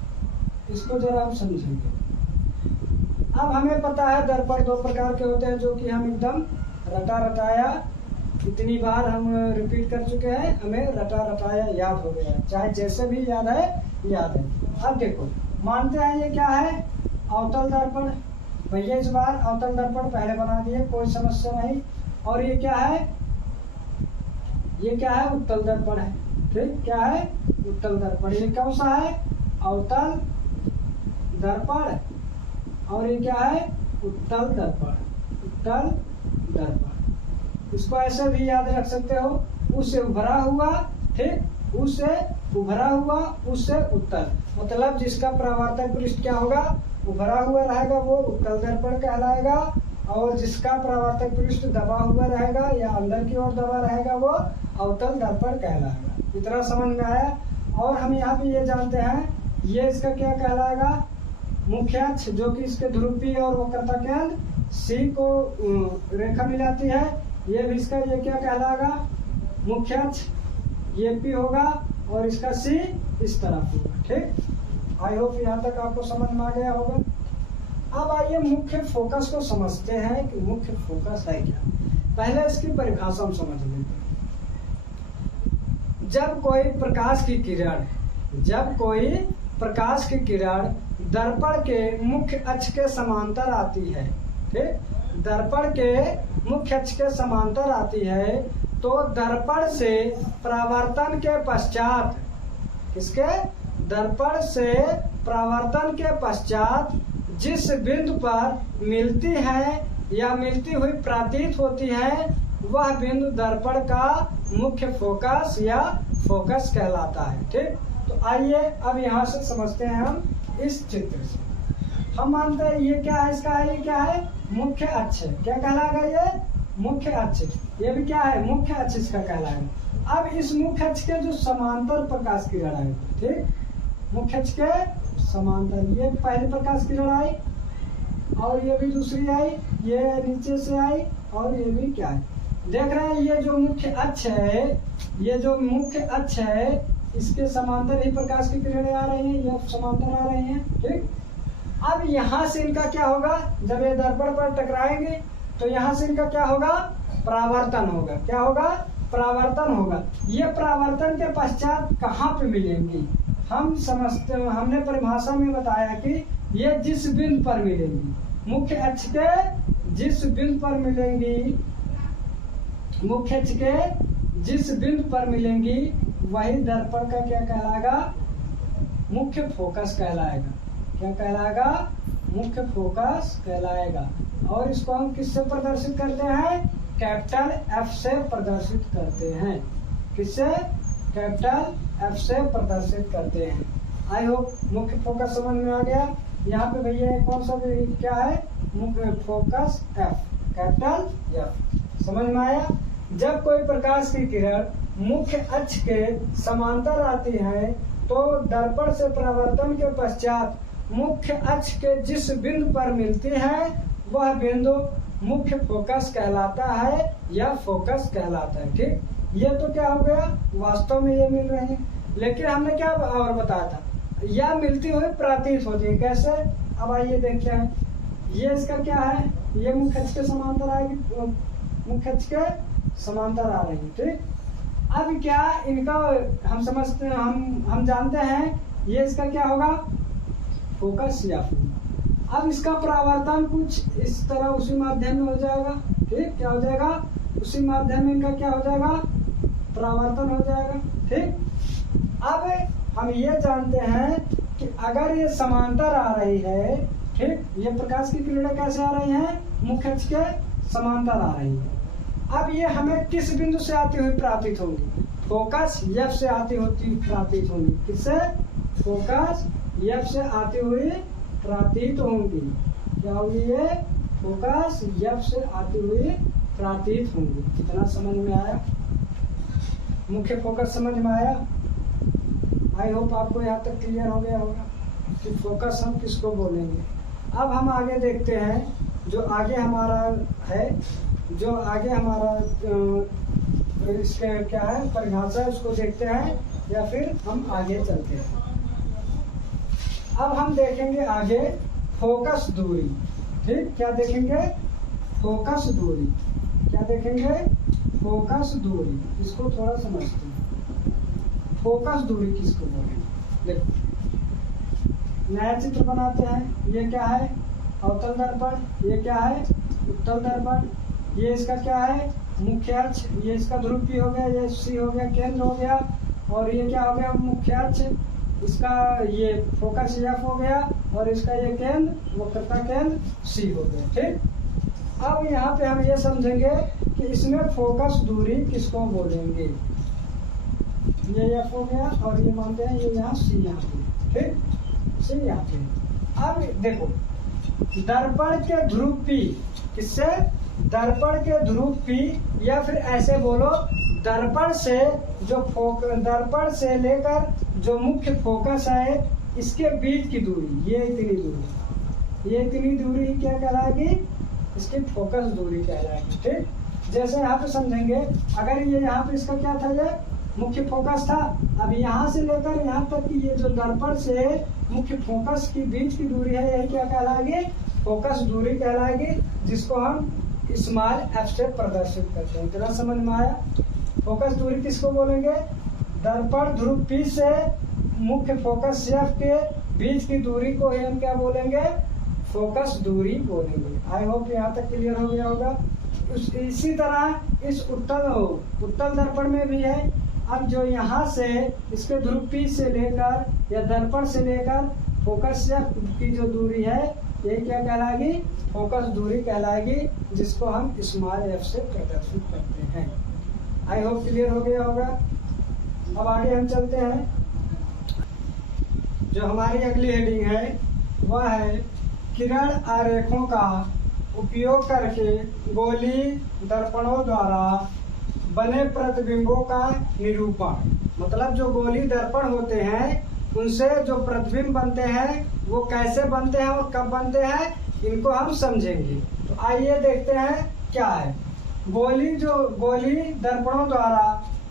इसको जरा हम समझेंगे। अब हमें पता है दर्पण दो प्रकार के होते हैं, जो कि हम एकदम रटाया इतनी बार हम रिपीट कर चुके हैं, हमें रटाया याद हो गया है, चाहे जैसे भी याद है। अब देखो, मानते हैं ये क्या है, अवतल दर्पण। भैया इस बार अवतल दर्पण पहले बना दिए, कोई समस्या नहीं। और ये क्या है, ये क्या है, उत्तल दर्पण है, ठीक। क्या है, उत्तल दर्पण। ये कौन सा है, अवतल दर्पण। और ये क्या है, उत्तल दर्पण। उत्तल दर्पण, इसको ऐसे भी याद रख सकते हो, उससे उभरा हुआ, ठीक, उससे उभरा हुआ, उससे उत्तल। मतलब जिसका परावर्तक पृष्ठ क्या होगा, उभरा हुआ रहेगा, वो उत्तल दर्पण कहलाएगा। और जिसका परावर्तक पृष्ठ दबा हुआ रहेगा या अंदर की ओर दबा रहेगा, वो अवतल दर्पण कहलाएगा। इतना समझ में आया। और हम यहाँ पे ये जानते हैं, ये इसका क्या कहलाएगा, मुख्य अक्ष, जो कि इसके ध्रुव P और वक्रता केंद्र C को रेखा मिलाती है। ये भी इसका ये क्या कहलाएगा, मुख्य अक्ष। ये P होगा और इसका C इस तरफ होगा, ठीक। आई होप यहाँ तक आपको समझ में आ गया होगा। अब आइए मुख्य फोकस को समझते हैं कि मुख्य फोकस है क्या। पहले इसकी परिभाषा हम समझ लेते हैं। जब कोई प्रकाश की किरण दर्पण के मुख्य अक्ष के समांतर आती है, ठीक। दर्पण के मुख्य अक्ष के समांतर आती है, तो दर्पण से परावर्तन के पश्चात, किसके, दर्पण से परावर्तन के पश्चात जिस बिंदु पर मिलती है या मिलती हुई प्रतीत होती है, वह बिंदु दर्पण का मुख्य फोकस या फोकस कहलाता है, ठीक। तो आइए अब यहाँ से समझते हैं हम इस चित्र से। हम मानते हैं ये क्या है, इसका है, ये क्या है, मुख्य अक्ष। क्या कहलाएगा, ये मुख्य अक्ष। ये भी क्या है, मुख्य अक्ष इसका कहलाएगा। अब इस मुख्य अक्ष के जो समांतर प्रकाश किरण है, ठीक, मुख्य अक्ष के समांतर, ये पहली प्रकाश किरण आई और ये भी दूसरी आई, ये नीचे से आई और ये भी क्या है, देख रहे हैं। ये जो मुख्य अक्ष है, ये जो मुख्य अक्ष है, इसके समांतर ही प्रकाश की किरणें आ रही हैं, यह समांतर आ रही हैं। ठीक, अब यहाँ से इनका क्या होगा, जब ये दर्पण पर टकराएंगे तो यहाँ से इनका क्या होगा, परावर्तन होगा। क्या होगा, परावर्तन होगा। ये परावर्तन के पश्चात कहाँ पे मिलेंगी, हम समझते, हमने परिभाषा में बताया कि ये जिस बिंदु पर मिलेंगी, मुख्य अक्ष के जिस बिंदु पर मिलेंगी, मुख्य अक्ष के जिस बिंदु पर मिलेंगी वही दर्पण का क्या कहलाएगा, मुख्य फोकस कहलाएगा। क्या कहलाएगा, मुख्य फोकस कहलाएगा। और इसको हम किससे प्रदर्शित करते हैं, कैपिटल एफ से प्रदर्शित करते हैं। किससे, कैपिटल एफ से प्रदर्शित करते हैं। आई होप मुख्य फोकस समझ में आ गया। यहाँ पे भैया कौन सा क्या है, मुख्य फोकस एफ, कैपिटल एफ। समझ में आया। जब कोई प्रकाश की किरण मुख्य अक्ष के समांतर आती है तो दर्पण से परावर्तन के पश्चात मुख्य अक्ष के जिस बिंदु पर मिलती है वह बिंदु मुख्य फोकस कहलाता है या फोकस कहलाता है। ठीक, ये तो क्या हो गया, वास्तव में ये मिल रहे हैं, लेकिन हमने क्या और बताया था, यह मिलती हुई प्रतीत होती है। कैसे, अब आइए देखते हैं। ये इसका क्या है, ये मुख्य अक्ष के समांतर आएगी, मुख्य अक्ष के समांतर आ रही है। ठीक, अब क्या इनका हम समझते हैं, हम जानते हैं ये इसका क्या होगा, फोकस या अब इसका परावर्तन कुछ इस तरह उसी माध्यम में हो जाएगा। ठीक, क्या हो जाएगा, उसी माध्यम में इनका क्या हो जाएगा, परावर्तन हो जाएगा। ठीक, अब हम ये जानते हैं कि अगर ये समांतर आ रही है, ठीक, ये प्रकाश की किरणें कैसे आ रही हैं, मुख्य अक्ष के समांतर आ रही है। अब ये हमें किस बिंदु से आती हुई प्रतीत होंगी, फोकस एफ से आती होती प्रतीत होंगी। किससे, फोकस एफ से आती हुई प्रतीत होंगी। क्या होगी, ये फोकस एफ से आती हुई प्रतीत होंगी। कितना समझ में आया, मुख्य फोकस समझ में आया। आई होप आपको यहाँ तक क्लियर हो गया होगा कि फोकस हम किसको बोलेंगे। अब हम आगे देखते हैं, जो आगे हमारा है, जो आगे हमारा इसके क्या है परिभाषा है, उसको देखते हैं या फिर हम आगे चलते हैं। अब हम देखेंगे आगे फोकस दूरी। ठीक, क्या देखेंगे, फोकस दूरी। क्या देखेंगे, फोकस दूरी। इसको थोड़ा समझते हैं, फोकस दूरी किसको बोलेंगे। देखो, नया चित्र बनाते हैं। ये क्या है, अवतल दर्पण। ये क्या है, उत्तल दर्पण। ये इसका क्या है, मुख्य अक्ष। ये इसका ध्रुव P हो गया, ये C हो गया, केंद्र हो गया। और ये क्या हो गया, मुख्य अक्ष। इसका ये फोकस F हो गया और इसका ये केंद्र, वक्रता केंद्र C हो गया। ठीक, अब यहाँ पे हम ये समझेंगे कि इसमें फोकस दूरी किसको बोलेंगे। ये F हो गया और ये मानते हैं ये यहाँ C यहाँ पे। ठीक, C यहाँ पे। अब देखो, दर्पण के ध्रुव P, किससे, दर्पण के ध्रुव P, या फिर ऐसे बोलो दर्पण से जो दर्पण से लेकर जो मुख्य फोकस है इसके बीच की दूरी, ये इतनी दूरी, ये इतनी दूरी क्या कहलाएगी, इसकी फोकस दूरी कहलाएगी। ठीक, जैसे यहाँ पे समझेंगे, अगर ये यहाँ पे इसका क्या था, ये मुख्य फोकस था। अब यहाँ से लेकर यहाँ तक की ये जो दर्पण से मुख्य फोकस की बीच की दूरी है, यही क्या कहलाएगी, फोकस दूरी कहलाएगी, जिसको हम स्मॉल एफ से प्रदर्शित करते हैं। कितना समझ में आया। फोकस दूरी किसको बोलेंगे, दर्पण ध्रुव P से मुख्य फोकस एफ के बीच की दूरी को ही हम क्या बोलेंगे, फोकस दूरी बोलेंगे। आई होप यहाँ तक क्लियर हो गया होगा। इसी तरह इस उत्तल दर्पण में भी है। अब जो यहाँ से इसके ध्रुव P से लेकर या दर्पण से लेकर फोकस एफ की जो दूरी है, ये क्या कहलाएगी, फोकस दूरी कहलाएगी, जिसको हम स्मॉल एफ से प्रदर्शित करते हैं। आई होप क्लियर हो गया होगा। अब आगे हम चलते हैं। जो हमारी अगली हेडिंग है वह है किरण आरेखों का उपयोग करके गोली दर्पणों द्वारा बने प्रतिबिंबों का निरूपण। मतलब जो गोली दर्पण होते हैं उनसे जो प्रतिबिंब बनते हैं वो कैसे बनते हैं और कब बनते हैं, इनको हम समझेंगे। तो आइए देखते हैं क्या है। गोली दर्पणों द्वारा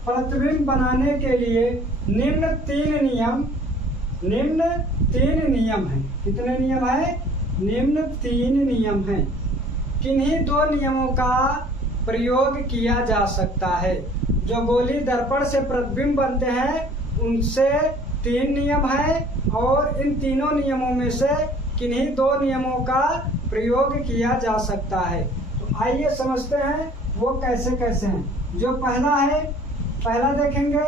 प्रतिबिंब बनाने के लिए निम्न तीन नियम हैं। कितने नियम है? निम्न 3 नियम हैं। किन्हीं 2 नियमों का प्रयोग किया जा सकता है। जो गोली दर्पण से प्रतिबिंब बनते हैं उनसे 3 नियम है, और इन तीनों नियमों में से किन्हीं 2 नियमों का प्रयोग किया जा सकता है। तो आइए समझते हैं वो कैसे कैसे हैं। जो पहला देखेंगे।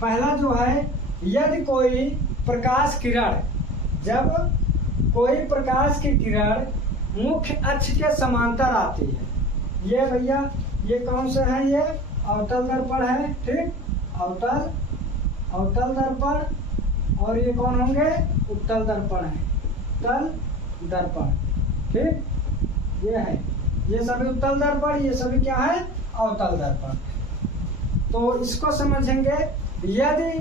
पहला जो है, यदि कोई प्रकाश किरण, जब कोई प्रकाश की किरण मुख्य अक्ष के समांतर आती है, ये भैया ये कौन सा है? ये अवतल दर्पण है, ठीक, अवतल दर्पण, और ये कौन होंगे? उत्तल दर्पण है, उत्तल दर्पण, ठीक, ये है, ये सभी उत्तल दर्पण, ये सभी क्या है? अवतल दर्पण। तो इसको समझेंगे। यदि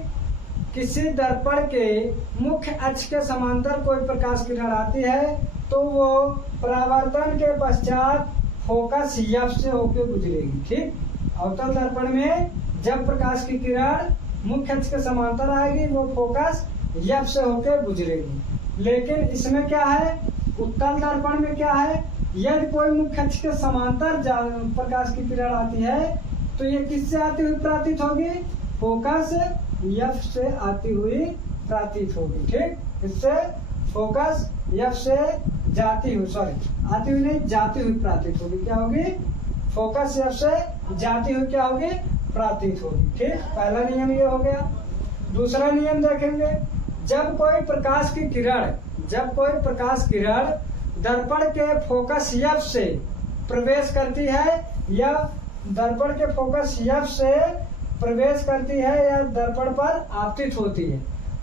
किसी दर्पण के मुख्य अक्ष के समांतर कोई प्रकाश किरण आती है तो वो परावर्तन के पश्चात फोकस एफ से होकर गुजरेगी, ठीक। अवतल दर्पण में जब प्रकाश की किरण मुख्य अक्ष के समांतर आएगी वो फोकस एफ से होकर गुजरेगी। लेकिन इसमें क्या है? उत्तल दर्पण में क्या है? यदि कोई मुख्य अक्ष के समांतर प्रकाश की किरण आती है तो ये किससे आती हुई प्रतीत होगी? फोकस एफ से आती हुई प्रतीत होगी, ठीक। इससे फोकस एफ से जाती हुई, आती हुई नहीं, जाती हुई प्रतीत होगी। क्या होगी? फोकस एफ से जाती हुई क्या होगी? प्रतीत होगी, ठीक। पहला नियम ये हो गया। दूसरा नियम देखेंगे। जब कोई प्रकाश किरण दर्पण के फोकस एफ से प्रवेश करती है या दर्पण के फोकस एफ से प्रवेश करती है या दर्पण पर आपतित होती है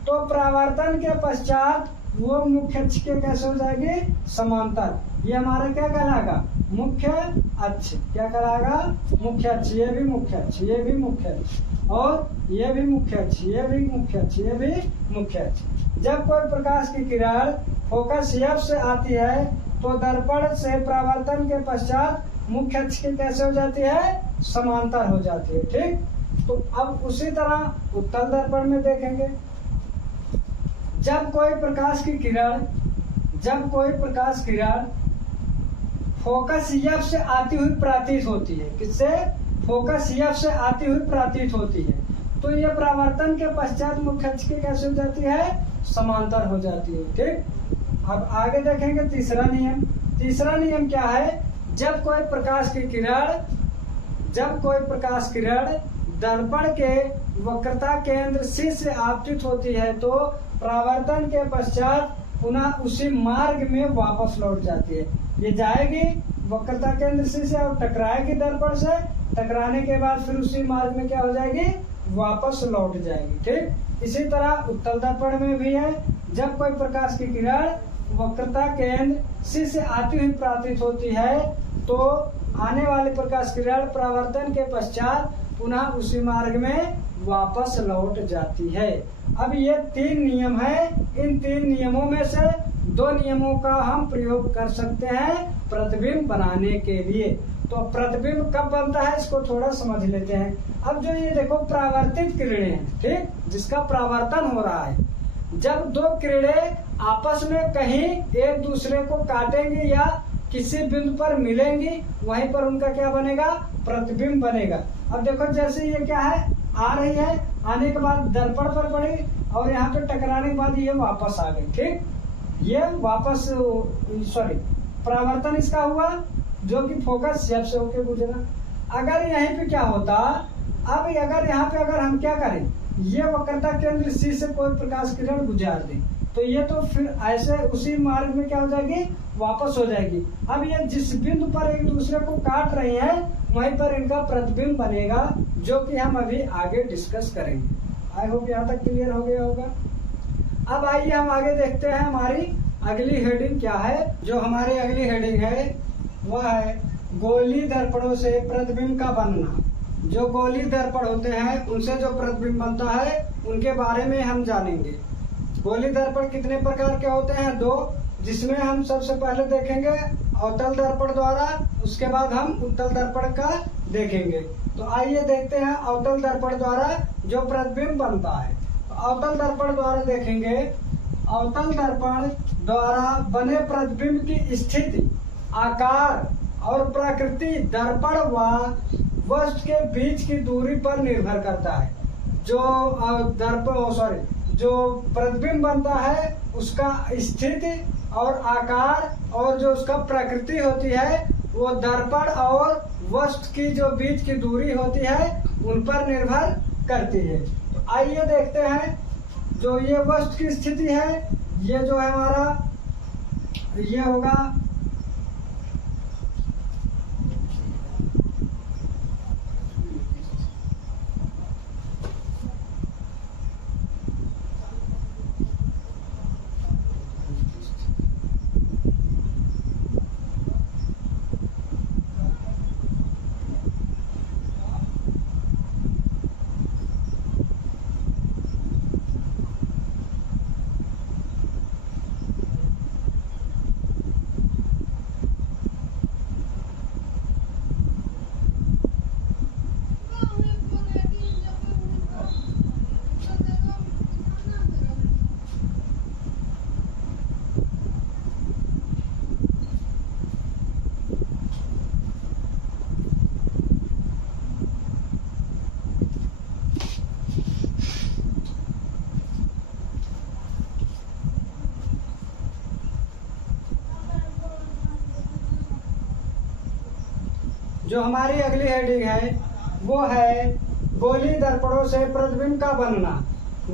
तो परावर्तन के पश्चात वो मुख्य अक्ष के कैसे हो जाएगी? समांतर। ये हमारा क्या कहलाएगा? मुख्य अक्ष। क्या कहलाएगा? मुख्य अक्ष। ये भी मुख्य अक्ष, ये भी मुख्य अक्ष, और ये भी मुख्य अक्ष, ये भी मुख्य अक्ष, ये भी मुख्य अक्ष। जब कोई प्रकाश की किरण फोकस एफ से आती है तो दर्पण से परावर्तन के पश्चात मुख्य अक्ष की कैसे हो जाती है? समांतर हो जाती है, ठीक। तो अब उसी तरह उत्तल दर्पण में देखेंगे। जब कोई प्रकाश किरण फोकस एफ से आती हुई प्रतीत होती है, किससे? फोकस एफ से आती हुई प्रतीत होती है तो ये परावर्तन के पश्चात मुख्य अक्ष की कैसे हो जाती है? समांतर हो जाती है, ठीक। अब आगे देखेंगे तीसरा नियम। तीसरा नियम क्या है? जब कोई प्रकाश किरण दर्पण के वक्रता केंद्र C से आपतित होती है तो परावर्तन के पश्चात पुनः उसी मार्ग में वापस लौट जाती है। ये जाएगी वक्रता केंद्र C से और टकराएगी दर्पण से, टकराने के बाद फिर उसी मार्ग में क्या हो जाएगी? वापस लौट जाएगी, ठीक। इसी तरह उत्तल दर्पण में भी है। जब कोई प्रकाश की किरण वक्रता केंद्र C से आती हुई प्रतीत होती है तो आने वाले प्रकाश किरण परावर्तन के पश्चात पुनः उसी मार्ग में वापस लौट जाती है। अब ये 3 नियम है। इन 3 नियमों में से 2 नियमों का हम प्रयोग कर सकते हैं प्रतिबिंब बनाने के लिए। तो प्रतिबिंब कब बनता है इसको थोड़ा समझ लेते हैं। अब जो ये देखो परावर्तित किरणें हैं, ठीक, जिसका परावर्तन हो रहा है, जब 2 किरणें आपस में कहीं एक दूसरे को काटेंगी या किसी बिंदु पर मिलेंगी वहीं पर उनका क्या बनेगा? प्रतिबिंब बनेगा। अब देखो जैसे ये क्या है? आ रही है, आने के बाद दर्पण पर पड़ी और यहाँ पे टकराने के बाद ये वापस आ गई, ठीक। ये वापस परावर्तन इसका हुआ जो कि फोकस एफ से होके गुजरा। अगर यहीं पे क्या होता, अब अगर यहाँ पे अगर हम क्या करें, ये वक्रता केंद्र C से कोई प्रकाश किरण गुजार दे तो ये तो फिर ऐसे उसी मार्ग में क्या हो जाएगी? वापस हो जाएगी। अब ये जिस बिंदु पर एक दूसरे को काट रही है वहीं पर इनका प्रतिबिंब बनेगा जो कि हम अभी आगे डिस्कस करेंगे। आई होप यहाँ तक क्लियर हो गया होगा। अब आइए हम आगे देखते हैं हमारी अगली हेडिंग क्या है। जो हमारी अगली हेडिंग है वह है गोली दर्पणों से प्रतिबिंब का बनना। जो गोली दर्पण होते हैं उनसे जो प्रतिबिंब बनता है उनके बारे में हम जानेंगे। गोली दर्पण कितने प्रकार के होते हैं? 2, जिसमें हम सबसे पहले देखेंगे अवतल दर्पण द्वारा, उसके बाद हम उत्तल दर्पण का देखेंगे। तो आइए देखते हैं अवतल दर्पण द्वारा जो प्रतिबिंब बनता है। तो अवतल दर्पण द्वारा देखेंगे, अवतल दर्पण द्वारा बने प्रतिबिंब की स्थिति, आकार और प्रकृति दर्पण व वस्तु के बीच की दूरी पर निर्भर करता है। जो जो प्रतिबिंब बनता है उसका स्थिति और आकार और जो उसका प्रकृति होती है वो दर्पण और वस्तु की जो बीच की दूरी होती है उन पर निर्भर करती है। तो आइए देखते हैं, जो ये वस्तु की स्थिति है, ये जो है हमारा ये होगा जो हमारी अगली हेडिंग है वो है गोली दर्पणों से प्रतिबिंब का बनना।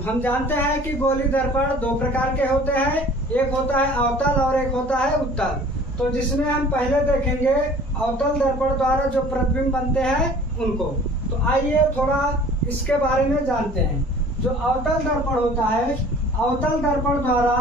हम जानते हैं कि गोली दर्पण दो प्रकार के होते हैं, एक होता है अवतल और एक होता है उत्तल। तो जिसमें हम पहले देखेंगे अवतल दर्पण द्वारा जो प्रतिबिंब बनते हैं उनको। तो आइए थोड़ा इसके बारे में जानते हैं। जो अवतल दर्पण होता है, अवतल दर्पण द्वारा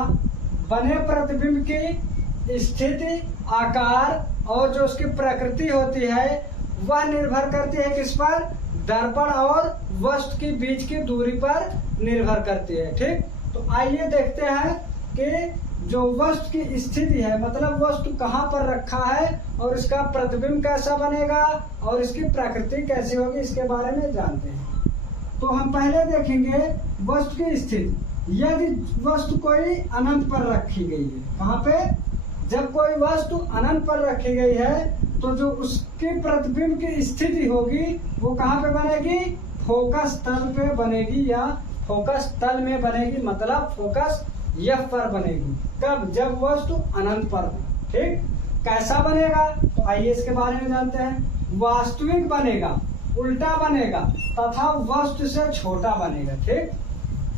बने प्रतिबिंब की स्थिति, आकार और जो उसकी प्रकृति होती है वह निर्भर करती है किस पर? दर्पण और वस्तु की बीच की दूरी पर निर्भर करती है। ठीक, तो आइए देखते हैं कि जो वस्तु की स्थिति है, मतलब वस्तु कहाँ पर रखा है और इसका प्रतिबिंब कैसा बनेगा और इसकी प्रकृति कैसी होगी, इसके बारे में जानते हैं। तो हम पहले देखेंगे वस्तु की स्थिति। यदि वस्तु कोई अनंत पर रखी गई है, कहाँ पे? जब कोई वस्तु अनंत पर रखी गई है तो जो उसके प्रतिबिंब की स्थिति होगी वो कहाँ पे बनेगी? फोकस तल पे बनेगी या फोकस तल में बनेगी, मतलब फोकस F पर बनेगी। कब? जब वस्तु अनंत पर हो। ठीक, कैसा बनेगा? तो आइए इसके बारे में जानते हैं। वास्तविक बनेगा, उल्टा बनेगा तथा वस्तु से छोटा बनेगा। ठीक,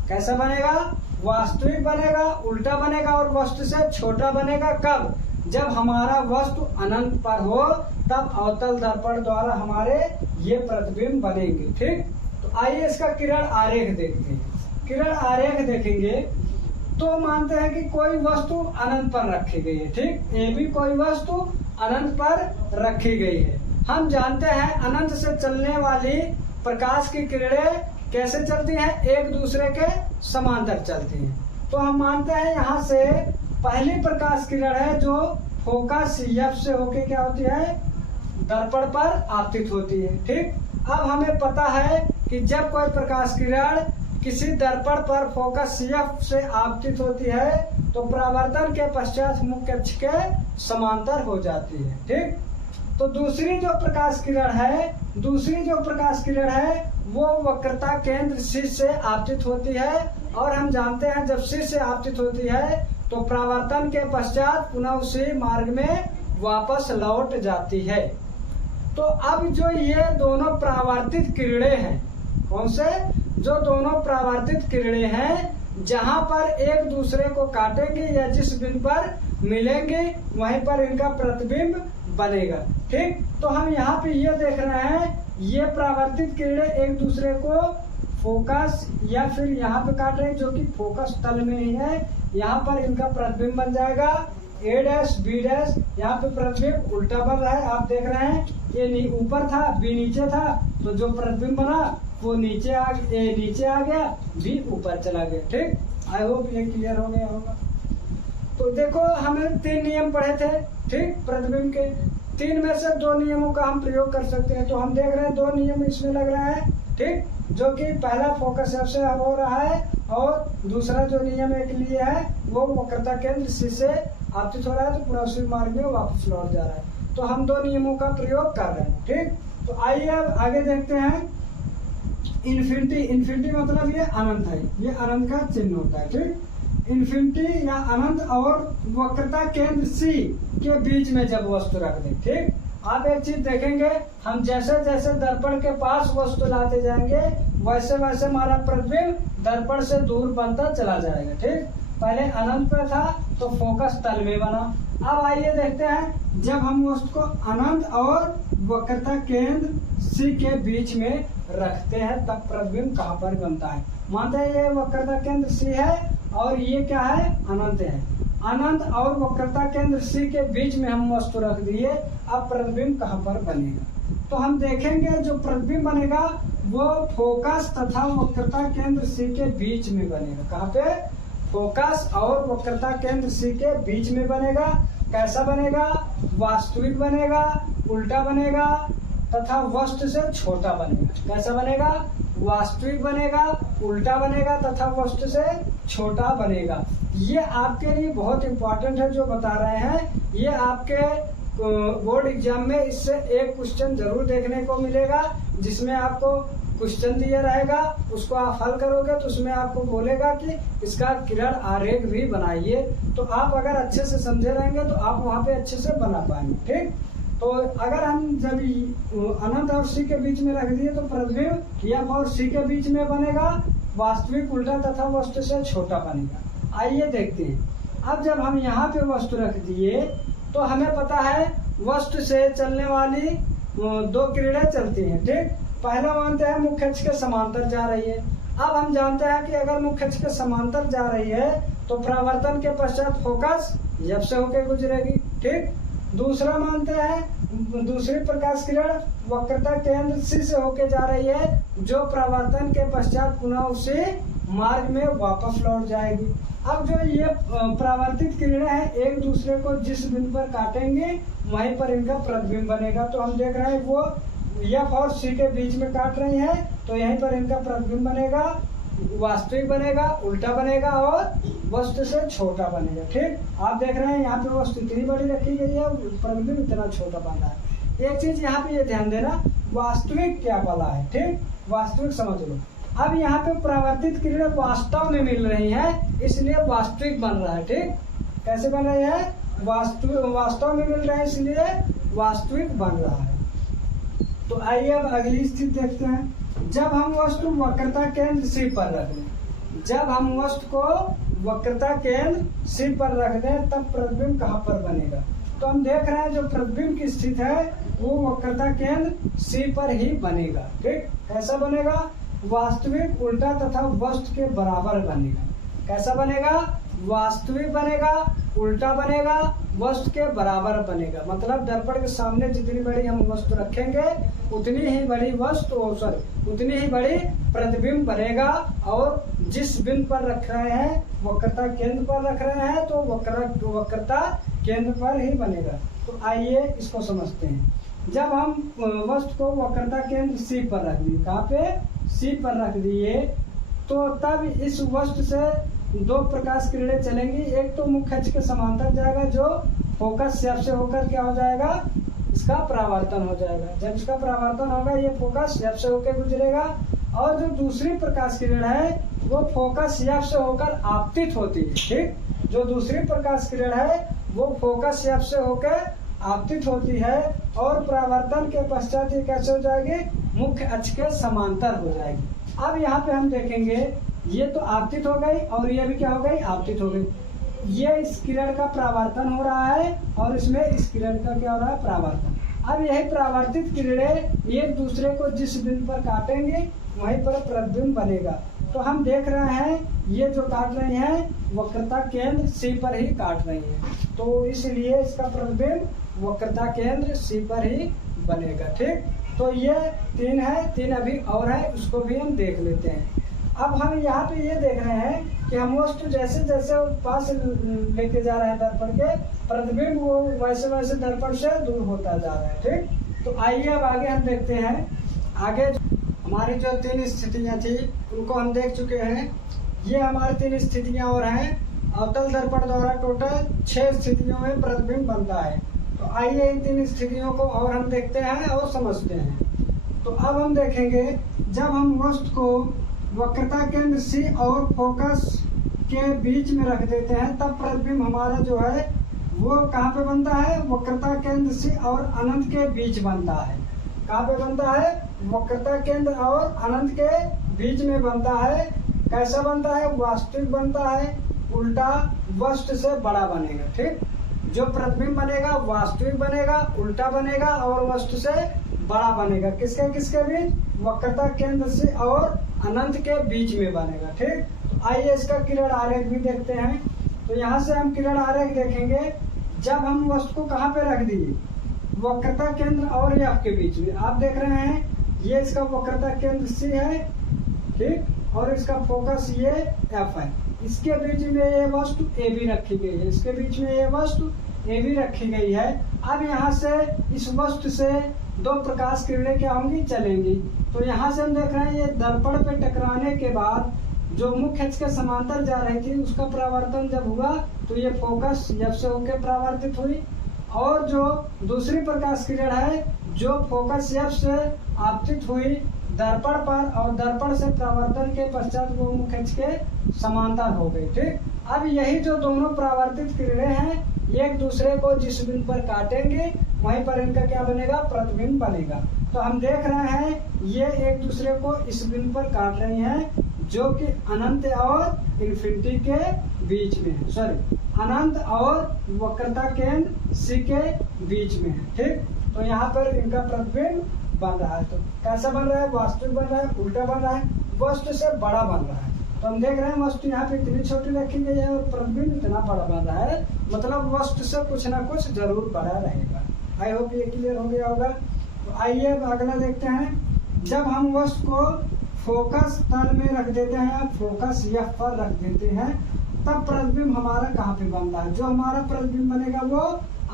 कैसा बनेगा? वास्तविक बनेगा, उल्टा बनेगा और वस्तु से छोटा बनेगा। कब? जब हमारा वस्तु अनंत पर हो तब अवतल दर्पण द्वारा हमारे ये प्रतिबिंब बनेंगे। ठीक, तो आइए इसका किरण आरेख देखते हैं। किरण आरेख देखेंगे तो मानते हैं कि कोई वस्तु अनंत पर रखी गई है। ठीक, ये भी कोई वस्तु अनंत पर रखी गई है। हम जानते हैं अनंत से चलने वाली प्रकाश की किरणें कैसे चलती हैं? एक दूसरे के समांतर चलती हैं। तो हम मानते हैं यहाँ से पहली प्रकाश किरण है जो फोकस F से होके क्या होती है? दर्पण पर आपतित होती है। ठीक, अब हमें पता है कि जब कोई प्रकाश किरण किसी दर्पण पर फोकस F से आपतित होती है तो परावर्तन के पश्चात मुख्य अक्ष के समांतर हो जाती है। ठीक, तो दूसरी जो प्रकाश किरण है वो वक्रता केंद्र शीर्ष से आपतित होती है और हम जानते हैं जब शीर्ष से आपतित होती है तो परावर्तन के पश्चात पुनः उसी मार्ग में वापस लौट जाती है। तो अब जो ये दोनों परावर्तित किरणें हैं, कौन से? जो दोनों परावर्तित किरणें हैं जहां पर एक दूसरे को काटेंगे या जिस बिंदु पर मिलेंगे वहीं पर इनका प्रतिबिंब बनेगा। ठीक, तो हम यहाँ पे ये देख रहे हैं ये परावर्तित किरणें एक दूसरे को फोकस या फिर यहाँ पे काट रहे हैं जो कि फोकस तल में ही है। यहाँ पर इनका प्रतिबिंब बन जाएगा A' B'। यहाँ पे प्रतिबिंब उल्टा बन रहा है, आप देख रहे हैं ये ऊपर था, B नीचे था, तो जो प्रतिबिंब बना वो नीचे आ गया, B ऊपर चला गया। ठीक, आई होप ये क्लियर हो गया होगा। तो देखो हमने 3 नियम पढ़े थे, ठीक, प्रतिबिंब के। तीन में से दो नियमों का हम प्रयोग कर सकते हैं। तो हम देख रहे हैं दो नियम इसमें लग रहे हैं, ठीक, जो कि पहला फोकस एफ से हो रहा है और दूसरा जो नियम एक लिए है वो वक्रता केंद्र सी से आपतित हो रहा है, तो पूरा उसी मार्ग में वापस लौट जा रहा है। तो हम दो नियमों का प्रयोग कर रहे हैं, ठीक। तो आइए अब आगे देखते हैं इन्फिनिटी। इन्फिनिटी मतलब ये अनंत है, ये अनंत का चिन्ह होता है, ठीक। इन्फिनिटी या अनंत और वक्रता केंद्र सी के बीच में जब वस्तु रख दें, ठीक। आप एक चीज देखेंगे, हम जैसे जैसे दर्पण के पास वस्तु लाते जाएंगे वैसे वैसे हमारा प्रतिबिंब दर्पण से दूर बनता चला जाएगा, ठीक। पहले अनंत पे था तो फोकस तल में बना। अब आइए देखते हैं जब हम वस्तु को अनंत और वक्रता केंद्र सी के बीच में रखते हैं तब प्रतिबिंब कहाँ पर बनता है। मानते हैं ये वक्रता केंद्र सी है और ये क्या है, अनंत है। अनंत और वक्रता केंद्र सी के बीच में हम वस्तु रख दिए, अब प्रतिबिंब कहाँ पर बनेगा। तो हम देखेंगे जो प्रतिबिंब बनेगा वो फोकस तथा वक्रता केंद्र सी के बीच में बनेगा। कहाँ पे, फोकस और वक्रता केंद्र सी के बीच में बनेगा। कैसा बनेगा, वास्तविक बनेगा, उल्टा बनेगा तथा वस्तु से छोटा बनेगा। कैसा बनेगा, वास्तविक बनेगा, उल्टा बनेगा तथा वस्तु से छोटा बनेगा। ये आपके लिए बहुत इंपॉर्टेंट है जो बता रहे हैं। ये आपके बोर्ड एग्जाम में इससे एक क्वेश्चन जरूर देखने को मिलेगा, जिसमें आपको क्वेश्चन दिया रहेगा, उसको आप हल करोगे तो उसमें आपको बोलेगा कि इसका किरण आरेख भी बनाइए। तो आप अगर अच्छे से समझे रहेंगे तो आप वहाँ पे अच्छे से बना पाएंगे, ठीक। तो अगर हम जब अनंत और सी के बीच में रख दिए तो प्रतिबिंब एफ और सी के बीच में बनेगा, वास्तविक उल्टा तथा वस्तु से छोटा बनेगा। आइए देखते हैं। अब जब हम यहाँ पे वस्तु रख दिए तो हमें पता है वस्तु से चलने वाली दो किरणें चलती हैं, ठीक। पहला मानते हैं मुख्य अक्ष के समांतर जा रही है। अब हम जानते हैं कि अगर मुख्य अक्ष के समांतर जा रही है तो परावर्तन के पश्चात फोकस एफ से होकर गुजरेगी, ठीक। दूसरा मानते हैं दूसरी प्रकाश किरण वक्रता केंद्र सी से होके जा रही है, जो परावर्तन के पश्चात पुनः उसी मार्ग में वापस लौट जाएगी। अब जो ये परावर्तित किरणें हैं एक दूसरे को जिस बिंदु पर काटेंगे वहीं पर इनका प्रतिबिंब बनेगा। तो हम देख रहे हैं वो एफ और सी के बीच में काट रही हैं, तो यहीं पर इनका प्रतिबिंब बनेगा, वास्तविक बनेगा, उल्टा बनेगा और वस्तु से छोटा बनेगा, ठीक। आप देख रहे हैं यहाँ पे वस्तु इतनी बड़ी रखी गई है, प्रतिबिंब इतना छोटा बन रहा है। एक चीज यहाँ पे ये ध्यान देना, वास्तविक क्या वाला है, ठीक, वास्तविक समझ लो। अब यहाँ पे परावर्तित किरणें वास्तव में मिल रही हैं, इसलिए वास्तविक बन रहा है, ठीक। कैसे बन रही है, वास्तव में मिल रहा है इसलिए वास्तविक बन रहा है। तो आइए अब अगली स्थिति देखते हैं। जब हम वस्तु वक्रता केंद्र सी पर रख दें, जब हम वस्तु को वक्रता केंद्र सी पर रख दें तब प्रतिबिंब कहाँ पर बनेगा। तो हम देख रहे हैं जो प्रतिबिंब की स्थिति है वो वक्रता केंद्र सी पर ही बनेगा, ठीक। कैसा बनेगा, वास्तविक, उल्टा तथा वस्तु के बराबर बनेगा। कैसा बनेगा, वास्तविक बनेगा, उल्टा बनेगा, वस्तु के बराबर बनेगा। मतलब दर्पण के सामने जितनी बड़ी हम वस्तु रखेंगे उतनी ही बड़ी उतनी ही बड़ी प्रतिबिंब बनेगा। और जिस बिंदु पर रख रहे हैं वक्रता केंद्र पर रख रहे हैं तो वक्रता केंद्र पर ही बनेगा। तो आइए इसको समझते हैं। जब हम वस्तु को वक्रता केंद्र सी पर रख दिए, कहाँ पे, सी पर रख दिए, तो तब इस वस्तु से दो प्रकाश किरणें चलेंगी। एक तो मुख्य अक्ष के समांतर जाएगा जो फोकस एफ से होकर क्या हो जाएगा, इसका परावर्तन हो जाएगा। जब इसका परावर्तन होगा ये फोकस एफ से होकर गुजरेगा। और जो दूसरी प्रकाश किरण है वो फोकस एफ से होकर आपतित होती है, ठीक। जो दूसरी प्रकाश किरण है वो फोकस एफ से होकर आपतित होती है और परावर्तन के पश्चात ये कैसे हो जाएगी, मुख्य अक्ष के समांतर हो जाएगी। अब यहाँ पे हम देखेंगे ये तो आपतित हो गई और ये भी क्या हो गई, आपतित हो गई। ये इस किरण का परावर्तन हो रहा है और इसमें इस किरण का क्या हो रहा है, परावर्तन। अब यही परावर्तित किरणें एक दूसरे को जिस बिंदु पर काटेंगे वहीं पर प्रतिबिंब बनेगा। तो हम देख रहे हैं ये जो काट रही हैं वक्रता केंद्र सी पर ही काट रही हैं, तो इसलिए इसका प्रतिबिंब वक्रता केंद्र सी पर ही बनेगा, ठीक। तो ये तीन है, तीन अभी और है, उसको भी हम देख लेते हैं। अब हम यहाँ पे ये देख रहे हैं कि हम वस्तु जैसे जैसे पास लेके जा रहे हैं दर्पण के, प्रतिबिंब वो वैसे वैसे दर्पण से दूर होता जा रहा है। ठीक, तो आइए अब आगे हम देखते हैं। आगे हमारी जो 3 स्थितियाँ थी उनको हम देख चुके हैं। ये हमारी 3 स्थितियाँ और हैं। अवतल दर्पण द्वारा टोटल 6 स्थितियों में प्रतिबिंब बनता है। तो आइए इन 3 स्थितियों को और हम देखते हैं और समझते हैं। तो अब हम देखेंगे, जब हम वस्तु को वक्रता केंद्र C और फोकस के बीच में रख देते हैं तब प्रतिबिंब हमारा जो है वो कहाँ पे बनता है? वक्रता केंद्र C और अनंत के बीच बनता है। कहाँ पे बनता है? वक्रता केंद्र और अनंत के बीच में बनता है। कैसा बनता है? वास्तविक बनता है, उल्टा वस्तु से बड़ा बनेगा। ठीक, जो प्रतिबिंब बनेगा वास्तविक बनेगा, उल्टा बनेगा और वस्तु से बड़ा बनेगा। किसके किसके बीच? वक्रता केंद्र से और अनंत के बीच में बनेगा। ठीक, तो आइए इसका किरण आरेख भी देखते हैं। तो यहाँ से हम किरण आरेख देखेंगे। जब हम वस्तु को कहाँ पे रख दिए? वक्रता केंद्र और F के बीच में। आप देख रहे हैं ये इसका वक्रता केंद्र C है, ठीक, और इसका फोकस ये F है। इसके बीच में ये वस्तु AB रखी गई है, इसके बीच में ये वस्तु AB रखी गई है। अब यहाँ से इस वस्तु से 2 प्रकाश किरणें क्या होंगी? चलेंगी। तो यहाँ से हम देख रहे हैं ये दर्पण पे टकराने के बाद जो मुख्य अक्ष के समांतर जा रही थी उसका परावर्तन जब हुआ तो ये फोकस F से होकर परावर्तित हुई, और जो दूसरी प्रकाश किरण है जो फोकस F से आपतित हुई दर्पण पर, और दर्पण से परावर्तन के पश्चात वो मुख्य अक्ष के समांतर हो गई। ठीक, अब यही जो दोनों परावर्तित किरणें हैं एक दूसरे को जिस बिंदु पर काटेंगे वहीं पर इनका क्या बनेगा? प्रतिबिंब बनेगा। तो हम देख रहे हैं ये एक दूसरे को इस बिंदु पर काट रही हैं जो कि अनंत और इन्फिनिटी के बीच में है, सॉरी अनंत और वक्रता केंद्र C के बीच में है। ठीक, तो यहाँ पर इनका प्रतिबिंब बन रहा है। तो कैसा बन रहा है? वास्तविक बन रहा है, उल्टा बन रहा है, वस्तु से बड़ा बन रहा है। तो हम देख रहे हैं वस्तु यहाँ पे इतनी छोटी रखी गई है और प्रतिबिंब इतना बड़ा बन रहा है, मतलब वस्तु से कुछ ना कुछ जरूर बड़ा रहेगा। आई होप ये क्लियर हो गया होगा। तो आइए अगला देखते हैं। जब हम वस्तु को फोकस तल में रख देते हैं, फोकस F पर रख देते हैं, तब प्रतिबिंब हमारा कहाँ पे बनता है? जो हमारा प्रतिबिंब बनेगा वो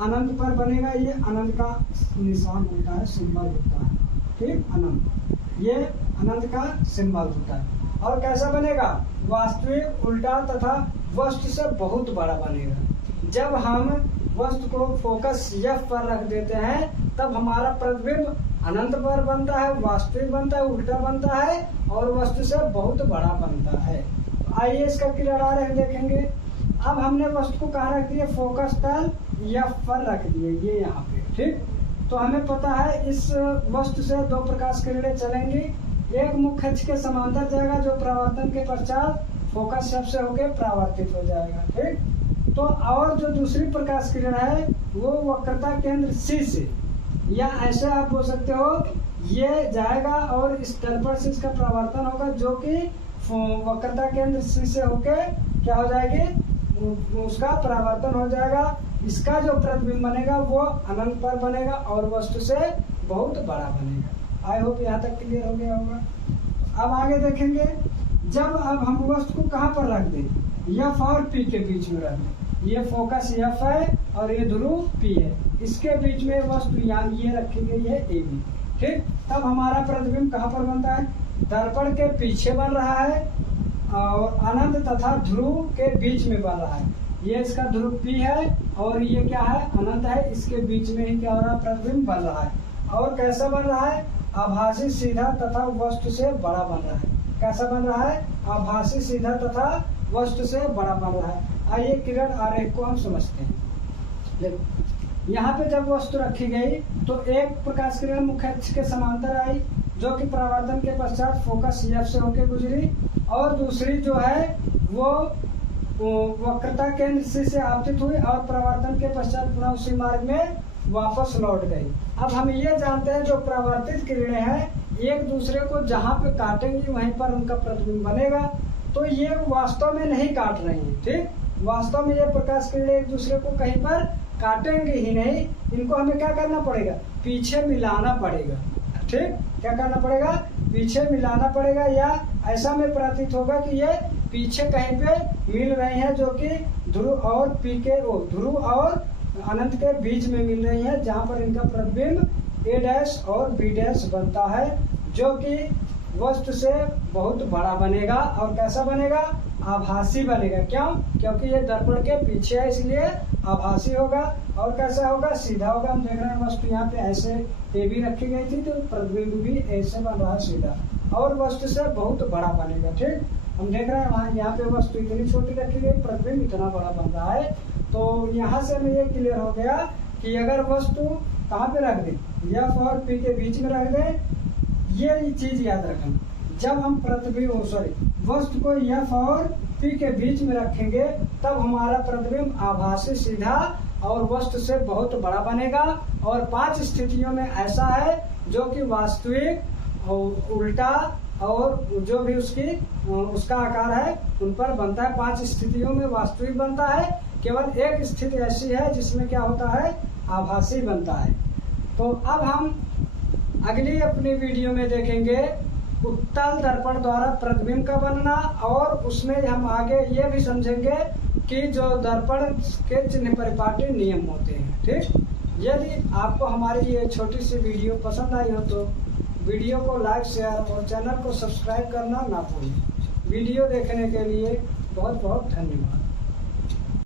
अनंत पर बनेगा। ये अनंत का निशान होता है, सिंबल होता है। ठीक, अनंत, ये अनंत का सिंबल होता है। और कैसा बनेगा? वास्तविक, उल्टा तथा वस्तु से बहुत बड़ा बनेगा। जब हम वस्तु को फोकस F पर रख देते हैं तब हमारा प्रतिबिंब अनंत पर बनता है, वास्तविक बनता है, उल्टा बनता है और वस्तु से बहुत बड़ा बनता है। आइए इसका किरण आरेख देखेंगे। अब हमने वस्तु को कहाँ रख दिया? फोकस तल F पर रख दिए, ये यहाँ पे। ठीक, तो हमें पता है इस वस्तु से 2 प्रकाश किरणें चलेंगी। एक मुख्य अक्ष के समांतर जाएगा जो परावर्तन के पश्चात फोकस F से होकर परावर्तित हो जाएगा। ठीक, तो और जो दूसरी प्रकाश किरण है वो वक्रता केंद्र C से, या ऐसे आप बोल सकते हो ये जाएगा और इस दर्पण से इसका परावर्तन होगा जो कि वक्रता केंद्र C से होके क्या हो जाएगी? उसका परावर्तन हो जाएगा। इसका जो प्रतिबिंब बनेगा वो अनंत पर बनेगा और वस्तु से बहुत बड़ा बनेगा। आई होप यहाँ तक क्लियर हो गया होगा। अब आगे देखेंगे। जब अब हम वस्तु को कहाँ पर रख दें? F और P के बीच में रख दें। ये फोकस F है और ये ध्रुव P है, इसके बीच में वस्तु यहाँ ये रखी गई है AB। ठीक, तब हमारा प्रतिबिंब कहाँ पर बनता है? दर्पण के पीछे बन रहा है और अनंत तथा ध्रुव के बीच में बन रहा है। ये इसका ध्रुव P है और ये क्या है? अनंत है। इसके बीच में ही क्या हो रहा है? प्रतिबिंब बन रहा है। और कैसा बन रहा है? आभासी, सीधा तथा वस्तु से बड़ा बन रहा है। कैसा बन रहा है? आभासी, सीधा तथा वस्तु से बड़ा बन रहा है। आइए किरण आरेख को हम समझते हैं। देखो यहाँ पे जब वस्तु रखी गई तो एक प्रकाश किरण मुख्य अक्ष के समांतर आई जो कि परावर्तन के पश्चात फोकस F से होकर गुजरी, और दूसरी जो है वो वक्रता केंद्र C से आपतित हुई और परावर्तन के पश्चात पुनः उसी मार्ग में वापस लौट गई। अब हम ये जानते हैं जो परावर्तित किरणें हैं एक दूसरे को जहाँ पे काटेंगी वहीं पर उनका प्रतिबिंब बनेगा। तो ये वास्तव में नहीं काट रही हैं। ठीक, वास्तव में ये प्रकाश किरणें एक दूसरे को कहीं पर काटेंगे ही नहीं। इनको हमें क्या करना पड़ेगा? पीछे मिलाना पड़ेगा। ठीक, क्या करना पड़ेगा? पीछे मिलाना पड़ेगा, या ऐसा में प्रतीत होगा कि ये पीछे कहीं पे मिल रहे हैं, जो कि ध्रुव और ध्रुव और अनंत के बीच में मिल रही है, जहाँ पर इनका प्रतिबिंब ए डैश और बी डैश बनता है, जो कि वस्तु से बहुत बड़ा बनेगा। और कैसा बनेगा? आभासी बनेगा। क्यों? क्योंकि ये दर्पण के पीछे है, इसलिए आभासी होगा। और कैसा होगा? सीधा होगा। हम देख रहे हैं वस्तु यहाँ पे ऐसे ए भी रखी गई थी, तो प्रतिबिंब भी ऐसे बन रहा है सीधा, और वस्तु से बहुत बड़ा बनेगा। ठीक, हम देख रहे हैं वहाँ यहाँ पे वस्तु इतनी छोटी रखी गई, प्रतिबिंब इतना बड़ा बन रहा है। तो यहाँ से हमें ये क्लियर हो गया कि अगर वस्तु कहाँ पे रख दें, एफ और पी के बीच में रख दें, ये चीज याद रखना, जब हम वस्तु को एफ और पी के बीच में रखेंगे तब हमारा प्रतिबिंब आभासी, सीधा और वस्तु से बहुत बड़ा बनेगा। और 5 स्थितियों में ऐसा है जो कि वास्तविक और उल्टा और जो भी उसका आकार है उन पर बनता है। 5 स्थितियों में वास्तविक बनता है, केवल एक स्थिति ऐसी है जिसमें क्या होता है? आभासी बनता है। तो अब हम अगली अपनी वीडियो में देखेंगे उत्तल दर्पण द्वारा प्रतिबिंब का बनना, और उसमें हम आगे ये भी समझेंगे कि जो दर्पण के चिन्ह परिपाटी नियम होते हैं। ठीक, यदि आपको हमारी ये छोटी सी वीडियो पसंद आई हो तो वीडियो को लाइक, शेयर और चैनल को सब्सक्राइब करना ना भूलें। वीडियो देखने के लिए बहुत बहुत धन्यवाद।